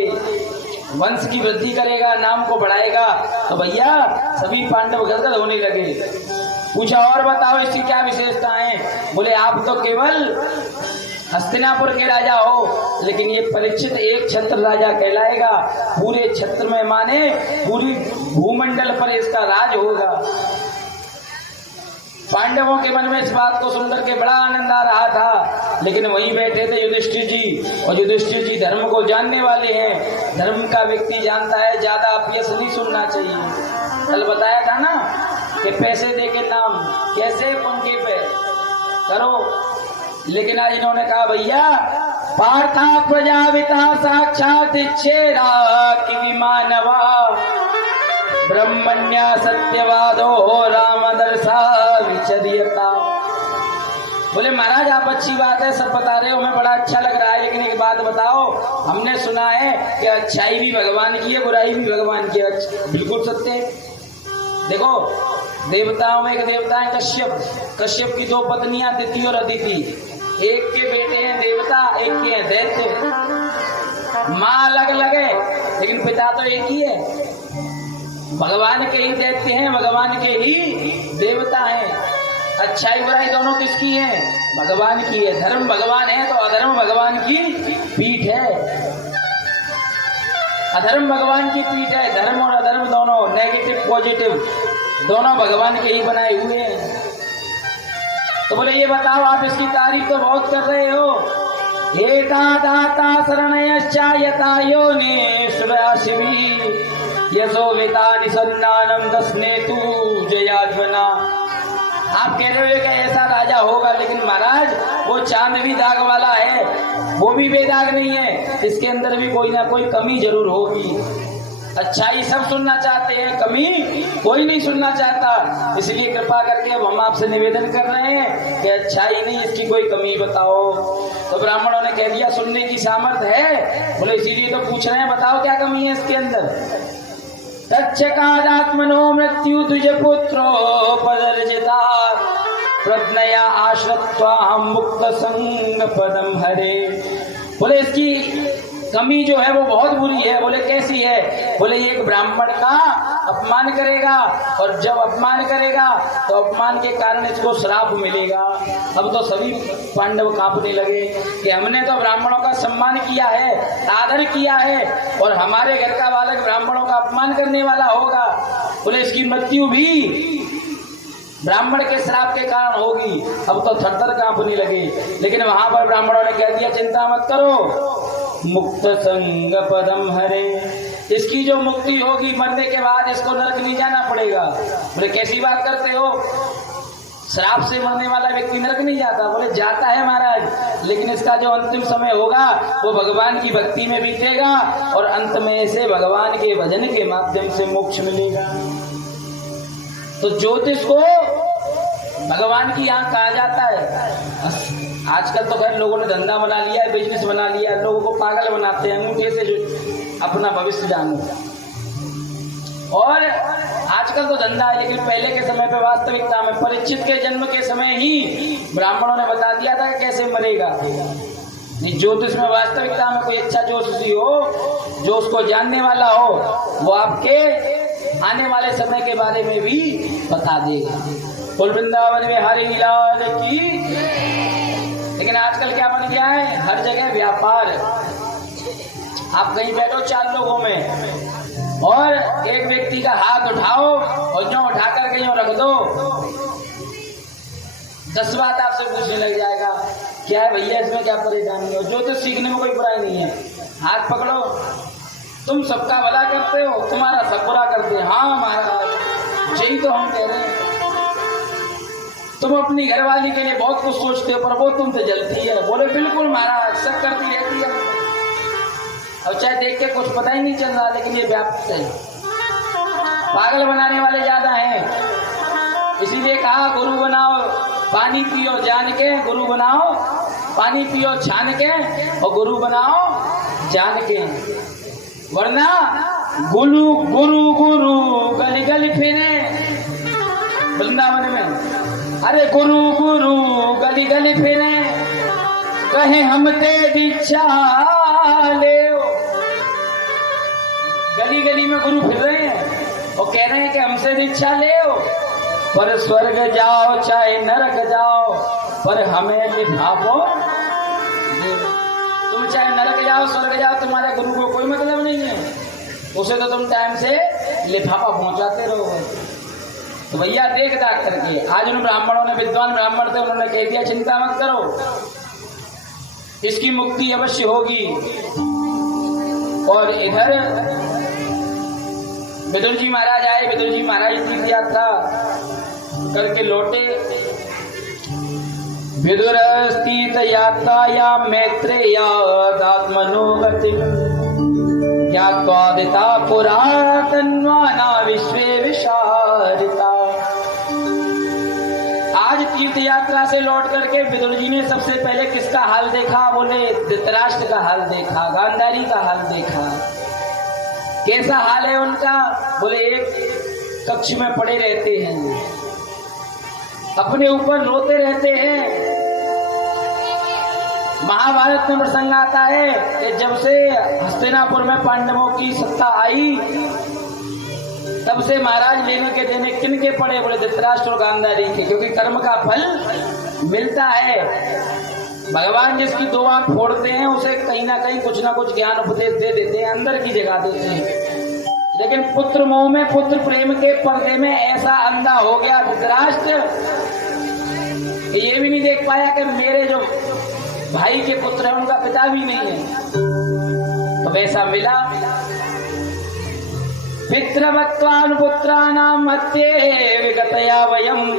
वंश की वृद्धि करेगा, नाम को बढ़ाएगा। तो भैया सभी पांडव गदगद होने लगे। पूछा और बताओ इसकी क्या विशेषताएं। बोले आप तो केवल हस्तिनापुर के राजा हो, लेकिन ये परीक्षित एक छत्र राजा कहलाएगा। पूरे छत्र में माने पूरी भूमंडल पर इसका राज होगा। पांडवों के मन में इस बात को सुनकर के बड़ा आनंद आ रहा था। लेकिन वहीं बैठे थे युधिष्ठिर जी, और युधिष्ठिर जी धर्म को जानने वाले हैं। धर्म का व्यक्ति जानता है ज्यादा अपयश नहीं सुनना चाहिए। कल बताया था ना पैसे दे के नाम, कैसे पंखे पे करो। लेकिन आज इन्होंने कहा भैया पार्था प्रजापिता साक्षात इच्छेरा कि विमानवा ब्रह्मण्य सत्यवादो रामदर्शा विचर्यता। बोले महाराज आप अच्छी बात है सब बता रहे हो, हमें बड़ा अच्छा लग रहा है, लेकिन एक बात बताओ, हमने सुना है कि अच्छाई भी भगवान की है, बुराई भी भगवान की है। बिल्कुल सत्य है। देखो देवताओं में एक देवता है कश्यप, कश्यप की 2 पत्नियां दिति और अदिति। एक के बेटे हैं देवता, एक के हैं दैत्य। माँ अलग अलग है लेकिन पिता तो एक ही है। भगवान के ही दैत्य हैं, भगवान के ही देवता हैं। अच्छाई बुराई दोनों किसकी है? भगवान की है। धर्म भगवान है तो अधर्म भगवान की पीठ है। अधर्म भगवान की पीठ है। धर्म और अधर्म दोनों, नेगेटिव पॉजिटिव दोनों भगवान के ही बनाए हुए हैं। तो बोले ये बताओ आप इसकी तारीफ तो बहुत कर रहे हो। एता दाता शरणयश्चायता योने सुराशिवी यशो वेता निसन्नानम दसने तू जयाध्वना। आप कह रहे हो कि ऐसा राजा होगा, लेकिन महाराज वो चांद भी दाग वाला है, वो भी बेदाग नहीं है। इसके अंदर भी कोई ना कोई कमी जरूर होगी। अच्छाई सब सुनना चाहते हैं, कमी कोई नहीं सुनना चाहता। इसलिए कृपा करके अब हम आपसे निवेदन कर रहे हैं कि अच्छाई नहीं, इसकी कोई कमी बताओ। तो ब्राह्मणों ने कह दिया सुनने की सामर्थ्य है। बोले इसीलिए तो पूछ रहे हैं, बताओ क्या कमी है इसके अंदर। तच्चकादात्मनो मृत्यु तुझ पुत्रो पदर्जिता प्रज्ञया आश्रत्वा हम मुक्त संग पदम हरे। बोले इसकी कमी जो है वो बहुत बुरी है। बोले कैसी है? बोले एक ब्राह्मण का अपमान करेगा, और जब अपमान करेगा तो अपमान के कारण इसको श्राप मिलेगा। अब तो सभी पांडव कांपने लगे कि हमने तो ब्राह्मणों का सम्मान किया है, आदर किया है, और हमारे घर का बालक ब्राह्मणों का अपमान करने वाला होगा। बोले इसकी मृत्यु भी ब्राह्मण के श्राप के कारण होगी। अब तो थरथर कांपने लगे। लेकिन वहां पर ब्राह्मणों ने कह दिया चिंता मत करो, मुक्त संग पदम हरे। इसकी जो मुक्ति होगी, मरने के बाद इसको नरक नहीं जाना पड़ेगा। बोले कैसी बात करते हो? श्राप से मरने वाला व्यक्ति नरक नहीं जाता। बोले जाता है महाराज, लेकिन इसका जो अंतिम समय होगा वो भगवान की भक्ति में बीतेगा, और अंत में इसे भगवान के भजन के माध्यम से मोक्ष मिलेगा। तो ज्योतिष को भगवान की आंख कहा जाता है। आजकल तो खैर लोगों ने धंधा बना लिया है, बिजनेस बना लिया है, लोगों को पागल बनाते हैं अंगूठे से जो अपना भविष्य जानो। और आजकल तो धंधा है, लेकिन पहले के समय पे वास्तविकता में परीक्षित के जन्म के समय ही ब्राह्मणों ने बता दिया था कि कैसे मरेगा। ज्योतिष में वास्तविकता में कोई अच्छा ज्योतिषी हो जो उसको जानने वाला हो, वो आपके आने वाले समय के बारे में भी बता देगा। कुल वृंदावन में हरि लाल की। लेकिन आजकल क्या बन गया है? हर जगह व्यापार। आप कहीं बैठो 4 लोगों में, और एक व्यक्ति का हाथ उठाओ और जो उठाकर कहीं रख दो, 10 बात आपसे पूछने लग जाएगा। क्या है भैया, इसमें क्या परेशानी हो? जो तो सीखने में कोई बुराई नहीं है। हाथ पकड़ो, तुम सबका भला करते हो, तुम्हारा सब बुरा करते हैं। हाँ महाराज, यही तो हम कह रहे हैं। तुम अपनी घरवाली के लिए बहुत कुछ सोचते हो, पर वो तुमसे जलती है। बोले बिल्कुल महाराज, सब करती रहती है। और चाहे देख के कुछ पता ही नहीं चल रहा, लेकिन ये व्याप्त है। पागल बनाने वाले ज्यादा हैं। इसीलिए कहा गुरु बनाओ पानी पियो जान के, गुरु बनाओ पानी पियो छान के, और गुरु बनाओ जान के। वरना गुरु गुरु गुरु गली गली फिरे वृंदावन में। अरे गुरु गुरु गली गली फिरे, कहे हम ते दीक्षा ले। गली गली में गुरु फिर रहे हैं और कह रहे हैं कि हमसे दीक्षा ले, पर स्वर्ग जाओ चाहे नरक जाओ, पर हमें लिफाफो दे। तुम चाहे नरक जाओ स्वर्ग जाओ, तुम्हारे गुरु को कोई मतलब नहीं है। उसे तो तुम टाइम से लिफाफा पहुंचाते रहो। तो भैया देख दाख करके आज उन ब्राह्मणों ने, विद्वान ब्राह्मण थे, उन्होंने कह दिया चिंता मत करो, इसकी मुक्ति अवश्य होगी। और इधर विदुर जी महाराज आए। विदुर जी महाराज तीर्थ यात्रा करके लौटे। विदुरस्थित यात्राया मैत्रेयादात्मनोगतिं ज्ञात्वादिता पुरातन्वाना विश्वे विशारिता। आज तीर्थ यात्रा से लौट करके विदुर जी ने सबसे पहले किसका हाल देखा? बोले धृतराष्ट्र का हाल देखा, गांधारी का हाल देखा। कैसा हाल है उनका? बोले एक कक्ष में पड़े रहते हैं, अपने ऊपर रोते रहते हैं। महाभारत में प्रसंग आता है कि जब से हस्तिनापुर में पांडवों की सत्ता आई, तब से महाराज लेने के देने किनके पड़े? बोले धृतराष्ट्र और गांधारी के, क्योंकि कर्म का फल मिलता है। भगवान जिसकी दो आंख फोड़ते हैं उसे कहीं ना कहीं कुछ ना कुछ ज्ञान उपदेश दे देते हैं, अंदर की जगह देते हैं। लेकिन पुत्र मोह में, पुत्र प्रेम के पर्दे में ऐसा अंधा हो गया धृतराष्ट्र, ये भी नहीं देख पाया कि मेरे जो भाई के पुत्र है उनका पिता भी नहीं है। तो वैसा मिला। पितृवत्वानुपुत्राणां मध्ये विगतया वयम्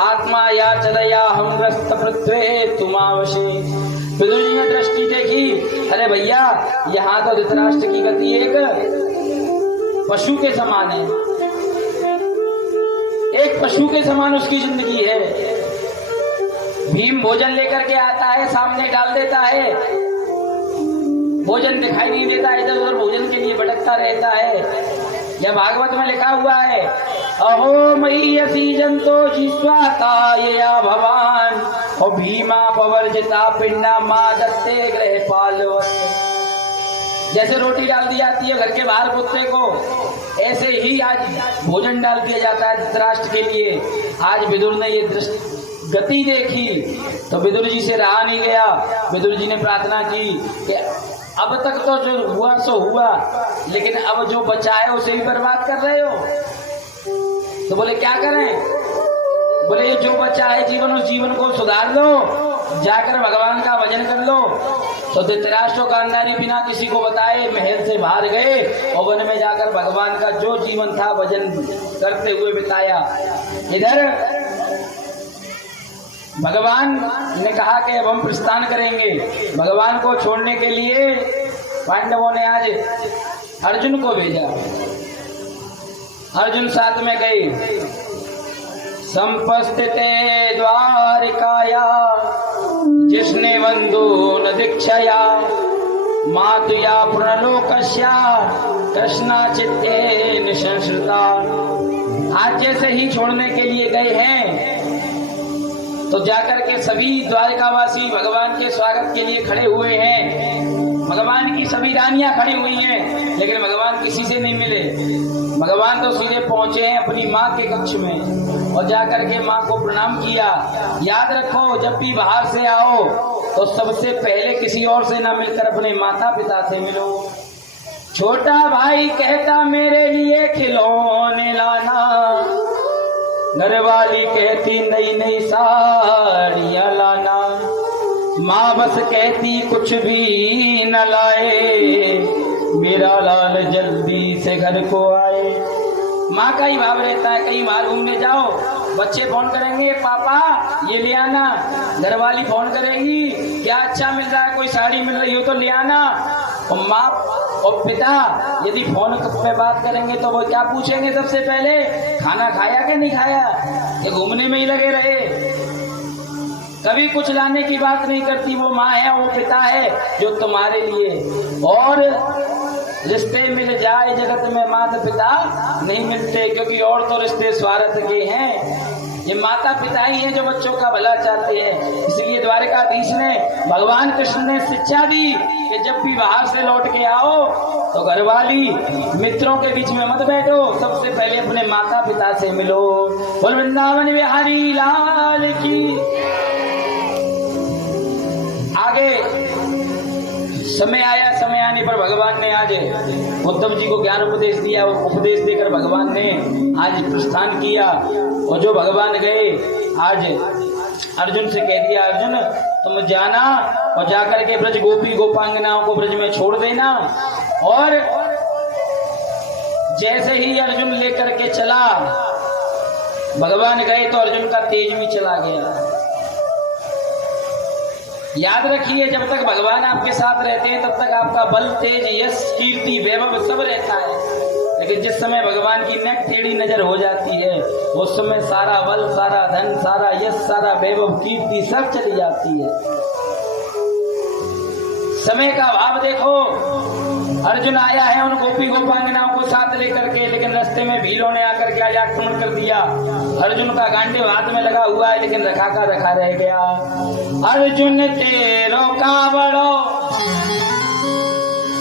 आत्मा याचनया हम ग्रस्त पृथ्वे तुमावशे। विदुर जी ने दृष्टि देखी, अरे भैया यहाँ तो धृतराष्ट्र की गति एक पशु के समान है, एक पशु के समान उसकी जिंदगी है। भीम भोजन लेकर के आता है, सामने डाल देता है, भोजन दिखाई नहीं देता, इधर उधर भोजन के लिए भटकता रहता है। यह भागवत में लिखा हुआ है, अहो मय्यसी जंतो जिस्वाता यया भवान और भीमा पवर्जिता पिंडा मां दत्ते ग्रह पालवत। जैसे रोटी डाल दी जाती है घर के बाहर कुत्ते को, ऐसे ही आज भोजन डाल दिया जाता है धृतराष्ट्र के लिए। आज विदुर ने ये गति देखी तो विदुर जी से रहा नहीं गया। विदुर जी ने प्रार्थना की कि अब तक तो जो हुआ सो हुआ, लेकिन अब जो बचा है उसे भी बर्बाद कर रहे हो। तो बोले क्या करें? बोले ये जो बचा है जीवन, उस जीवन को सुधार लो, जाकर भगवान का भजन कर लो। तो धृतराष्ट्र गांधारी बिना किसी को बताए महल से बाहर गए और वन में जाकर भगवान का जो जीवन था भजन करते हुए बिताया। इधर भगवान ने कहा कि अब हम प्रस्थान करेंगे। भगवान को छोड़ने के लिए पांडवों ने आज अर्जुन को भेजा। अर्जुन साथ में गए। संपस्थिते द्वारिकाया जिसने बंधु न दीक्षया मातुया प्रणलोकस्या कृष्णा चित्ते निशंसृता। आज जैसे ही छोड़ने के लिए गए हैं तो जाकर के सभी द्वारिकावासी भगवान के स्वागत के लिए खड़े हुए हैं। भगवान की सभी रानियां खड़ी हुई हैं, लेकिन भगवान किसी से नहीं मिले। भगवान तो सीधे पहुंचे हैं अपनी माँ के कक्ष में और जाकर के माँ को प्रणाम किया। याद रखो, जब भी बाहर से आओ तो सबसे पहले किसी और से ना मिलकर अपने माता पिता से मिलो। छोटा भाई कहता मेरे लिए खिलौने लाना, घरवाली कहती नई नई साड़ियां लाना, माँ बस कहती कुछ भी न लाए, मेरा लाल जल्दी से घर को आए। माँ का ही भाव रहता है। कहीं बाहर घूमने जाओ, बच्चे फोन करेंगे पापा ये ले आना, घरवाली फोन करेगी क्या अच्छा मिल रहा है, कोई साड़ी मिल रही हो तो ले आना। और माँ और पिता यदि फोन पे बात करेंगे तो वो क्या पूछेंगे? सबसे पहले खाना खाया कि नहीं खाया, ये घूमने में ही लगे रहे। कभी कुछ लाने की बात नहीं करती। वो माँ है, वो पिता है जो तुम्हारे लिए। और रिश्ते मिल जाए जगत में माता पिता नहीं मिलते, क्योंकि और तो रिश्ते स्वार्थ के हैं। ये माता पिता ही हैं जो बच्चों का भला चाहते हैं। इसलिए द्वारिकाधीश ने, भगवान कृष्ण ने शिक्षा दी कि जब भी बाहर से लौट के आओ तो घरवाली मित्रों के बीच में मत बैठो, सबसे पहले अपने माता पिता से मिलो। बोल वृंदावन बिहारी लाल की। आगे समय आया, समय आने पर भगवान ने आज उद्धव जी को ज्ञान उपदेश दिया। उपदेश देकर भगवान ने आज प्रस्थान किया। और जो भगवान गए, आज अर्जुन से कह दिया, अर्जुन तुम जाना और जाकर के ब्रज गोपी गोपांगनाओं को ब्रज में छोड़ देना। और जैसे ही अर्जुन लेकर के चला भगवान गए तो अर्जुन का तेज भी चला गया। याद रखिए, जब तक भगवान आपके साथ रहते हैं तब तक आपका बल, तेज, यश, कीर्ति, वैभव सब रहता है। लेकिन जिस समय भगवान की नेक टेढ़ी नजर हो जाती है उस समय सारा बल, सारा धन, सारा यश, सारा वैभव, कीर्ति सब चली जाती है। समय का भाव देखो। अर्जुन आया है उन गोपी गोपांगनाओं को साथ लेकर के, लेकिन रास्ते में भीलों ने आकर के आज आक्रमण कर दिया। अर्जुन का गांडीव हाथ में लगा हुआ है लेकिन रखा का रखा रह गया। अर्जुन तेरो का बड़ो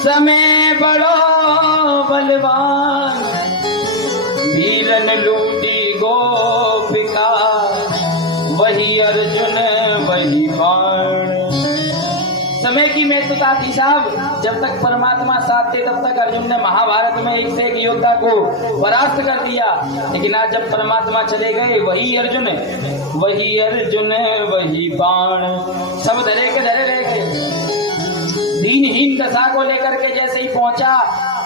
समय बड़ो बलवान, भीलन लूटी गोपिका, वही अर्जुन वही बाण। समय की महत्वता थी साहब। जब तक परमात्मा साथ थे तब तक अर्जुन ने महाभारत में एक से एक योद्धा को परास्त कर दिया। लेकिन आज जब परमात्मा चले गए वही अर्जुन वही बाण, सब धरे के धरे रह गए। दीनहीन दशा को लेकर के जैसे ही पहुंचा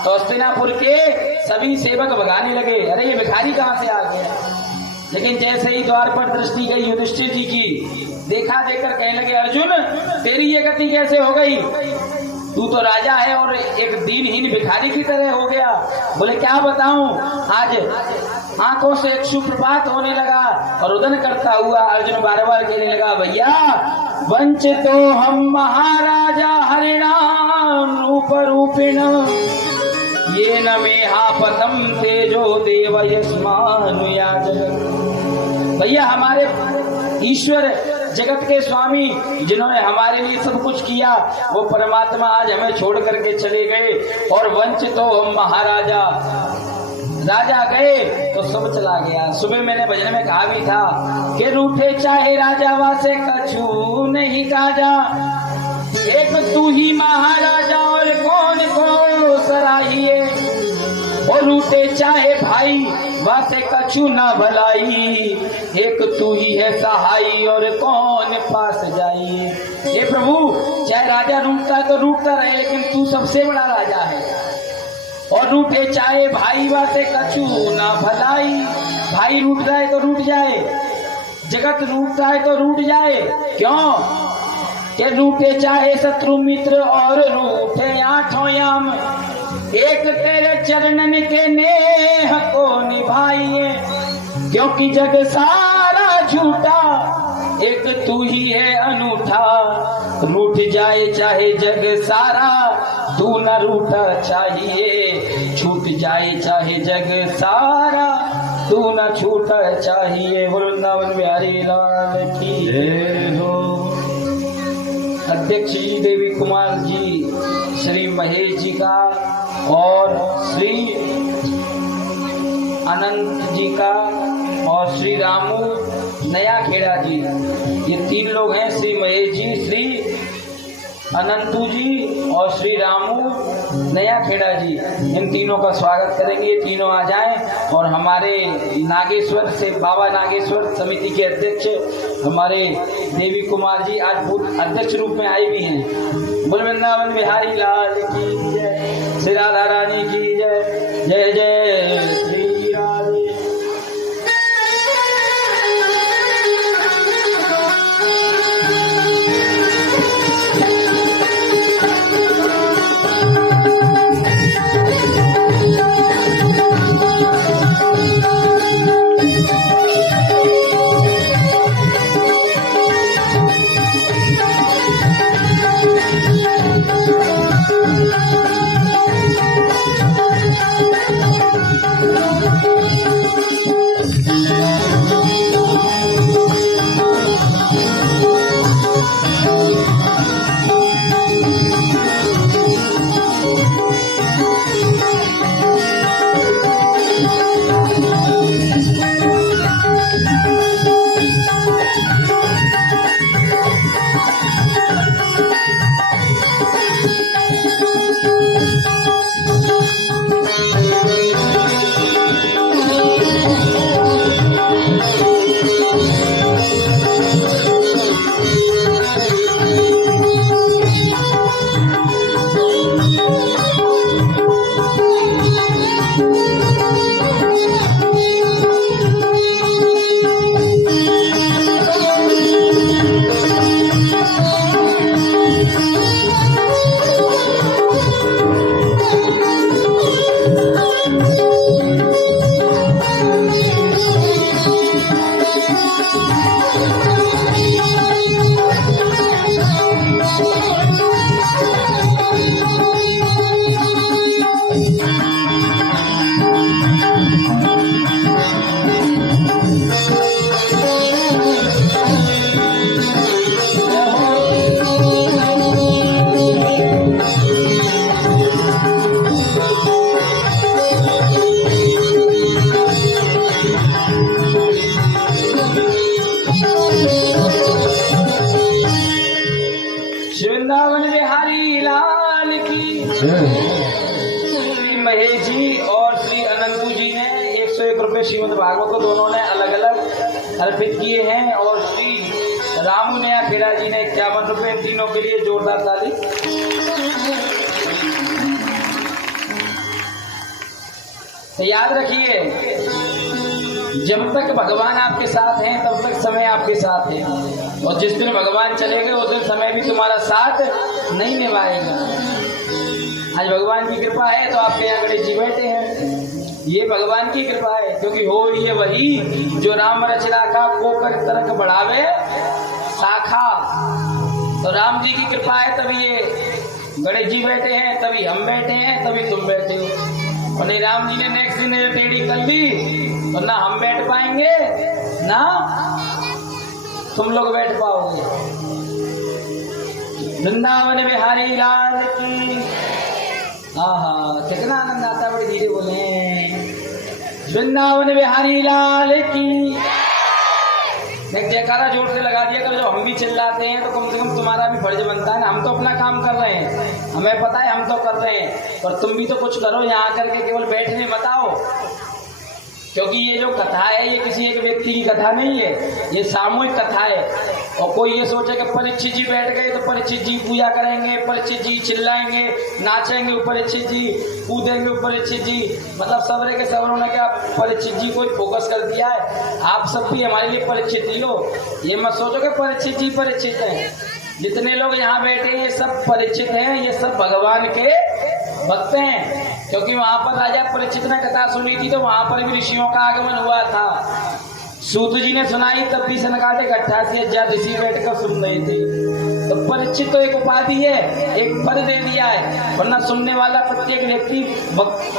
तो हस्तिनापुर के सभी सेवक भगाने लगे, अरे ये भिखारी कहां से आ गया। लेकिन जैसे ही द्वार पर दृष्टि गई युधिष्ठिर जी की, देखा देकर कहने लगे, अर्जुन तेरी ये गति कैसे हो गई? तू तो राजा है और एक दीनहीन भिखारी की तरह हो गया। बोले क्या बताऊं, आज आंखों से एक सुप्रभात होने लगा और रुदन करता हुआ अर्जुन बार बार कहने लगा, भैया वंचितो हम महाराजा हरिणाम रूप रूपिण, ये न मेहा पतम तेजो देव यस्मानु या जगत। भैया हमारे ईश्वर, जगत के स्वामी, जिन्होंने हमारे लिए सब कुछ किया, वो परमात्मा आज हमें छोड़ करके चले गए। और वंचित हो हम महाराजा, राजा गए तो सब चला गया। सुबह मैंने भजन में कहा भी था कि रूठे चाहे राजा वासे कछु नहीं काजा, एक तू ही महाराजा और कौन को सराहिए। और रूठे चाहे भाई वासे कछु न भलाई, एक तू ही है सहाई और कौन पास जाइए। हे प्रभु, चाहे राजा रूठता है तो रूठता रहे, लेकिन तू सबसे बड़ा राजा है। और रूठे चाहे भाई वासे कछु न भलाई, भाई रूठ जाए तो रूठ जाए, जगत रूठता है तो रूठ जाए। क्यों कि रूठे चाहे शत्रु मित्र और रूठे आठों याम, एक तेरे चरणन के नेह को निभाइए। क्योंकि जग सारा झूठा, एक तू ही है अनूठा। रूठ जाए चाहे जग सारा, तू न रूठा चाहिए। छूट जाए चाहे जग सारा, तू न छूटा चाहिए। वृंदावन बिहारी लाल की जय हो। अध्यक्ष जी देवी कुमार जी, श्री महेश जी का और श्री अनंत जी का और श्री रामू नया खेड़ा जी, ये तीन लोग हैं। श्री महेश जी, श्री अनंतू जी और श्री रामू नया खेड़ा जी, इन तीनों का स्वागत करेंगे। ये तीनों आ जाएं। और हमारे नागेश्वर से, बाबा नागेश्वर समिति के अध्यक्ष हमारे देवी कुमार जी आज अध्यक्ष रूप में आए भी हैं। बोल वृंदावन बिहारी लाल की जय, श्री राधा रानी की जय। जय जय श्री राधे। अर्पित किए हैं और श्री रामू नया खेड़ा जी ने 51 रुपये, तीनों के लिए जोरदार ताली। तो याद रखिए, जब तक भगवान आपके साथ हैं तब तक समय आपके साथ है, और जिस दिन भगवान चले गए उस दिन समय भी तुम्हारा साथ नहीं निभाएगा। आज भगवान की कृपा है तो आपके यहाँ गणेश जी बैठे हैं, ये भगवान की कृपा है, क्योंकि हो ये वही जो राम रचना का कोकर तरक बढ़ावे शाखा। तो राम जी की कृपा है तभी ये गणेश जी बैठे हैं, तभी हम बैठे हैं, तभी तुम बैठे हो। और नहीं राम जी ने नेक्स्ट दिन टेढ़ी कर ली तो ना हम बैठ पाएंगे ना तुम लोग बैठ पाओगे। वृंदावन बिहारी लाल की। हाँ, कितना आनंद आता है, बड़ी धीरे बोले। वृंदावन बिहारी लाल की। एक जयकारा जोर से लगा दिया करो, जब हम भी चिल्लाते हैं तो कम से कम तुम्हारा भी फर्ज बनता है ना। हम तो अपना काम कर रहे हैं, हमें पता है हम तो कर रहे हैं, पर तुम भी तो कुछ करो। यहाँ आकर के केवल बैठने मत आओ, क्योंकि ये जो कथा है ये किसी एक व्यक्ति की कथा नहीं है, ये सामूहिक कथा है। और कोई ये सोचे कि परीक्षित जी बैठ गए तो परीक्षित जी पूजा करेंगे, परीक्षित जी चिल्लाएंगे, नाचेंगे, परीक्षित जी कूदेंगे, परीक्षित जी, मतलब सबरे के सबरों ने क्या परीक्षित जी को फोकस कर दिया है। आप सब भी हमारे लिए परीक्षित ही हो, ये मत सोचो कि परीक्षित जी परीक्षित हैं। जितने लोग यहाँ बैठे हैं ये सब परीक्षित हैं, ये सब भगवान के भक्त हैं। क्योंकि वहां पर राजा परीक्षित ने कथा सुनी थी तो वहां पर भी ऋषियों का आगमन हुआ था। सूत जी ने सुनाई तब भी सनकादिक 88,000 ऋषि बैठकर सुन रहे थे। तो परीक्षित तो एक उपाधि है, एक पद दे दिया है, वरना सुनने वाला प्रत्येक व्यक्ति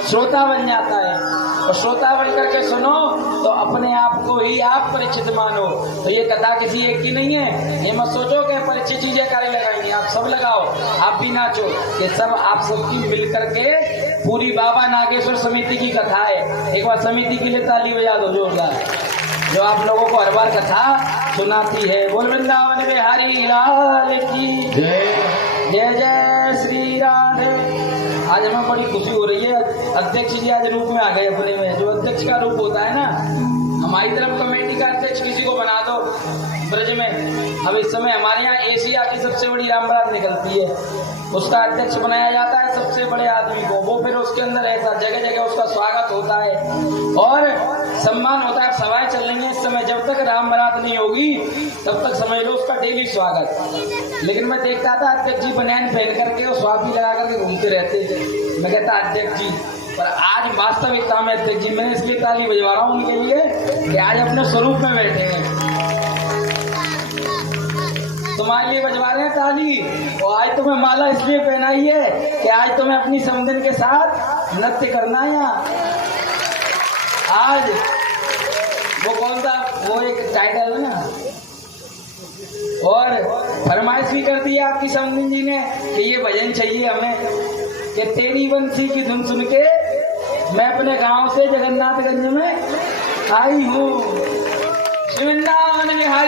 श्रोता बन जाता है। और श्रोता बन करके सुनो तो अपने आप को ही आप परीक्षित मानो। तो ये कथा किसी एक की नहीं है, ये मत सोचो कि परीक्षित जी जयकारे लगाएंगे। आप सब लगाओ, आप भी नाचो, ये सब आप सबकी मिल करके पूरी बाबा नागेश्वर समिति की कथा है। एक बार समिति के लिए ताली बजा दो जोरदार, जो आप लोगों को हर बार कथा सुनाती है। बोल वृंदावन बिहारी लाल की जय। जय जय श्री राधे। आज हमें बड़ी खुशी हो रही है, अध्यक्ष जी आज रूप में आ गए अपने में। जो अध्यक्ष का रूप होता है ना, हमारी तरफ कमेटी का अध्यक्ष किसी को बना दो ब्रज में। अब इस समय हमारे यहाँ एशिया की सबसे बड़ी राम बारात निकलती है, उसका अध्यक्ष बनाया जाता है सबसे बड़े आदमी को। वो फिर उसके अंदर ऐसा जगह जगह उसका स्वागत होता है और सम्मान होता है। सभाएं चल रही हैं इस समय, जब तक राम बारात नहीं होगी तब तक समझ लो उसका डेली स्वागत। लेकिन मैं देखता था अध्यक्ष जी बनियान पहन करके और स्वामी लगा करके घूमते रहते थे। मैं कहता अध्यक्ष जी, पर आज वास्तविकता में अध्यक्ष जी, मैंने इसलिए ताली बजवा रहा हूँ उनके लिए कि आज अपने स्वरूप में बैठे हैं। तुम्हारे लिए बजवा रहे हैं ताली। और आज तुम्हें माला इसलिए पहनाई है कि आज तुम्हें अपनी समधन के साथ नृत्य करना है। यहाँ आज वो कौन सा, वो एक टाइटल है ना, और फरमाइश भी कर दी है आपकी समधन जी ने कि ये भजन चाहिए हमें, कि तेरी बंसी की धुन सुन के मैं अपने गांव से जगन्नाथगंज में आई हूँ। वृंदावन बिहारी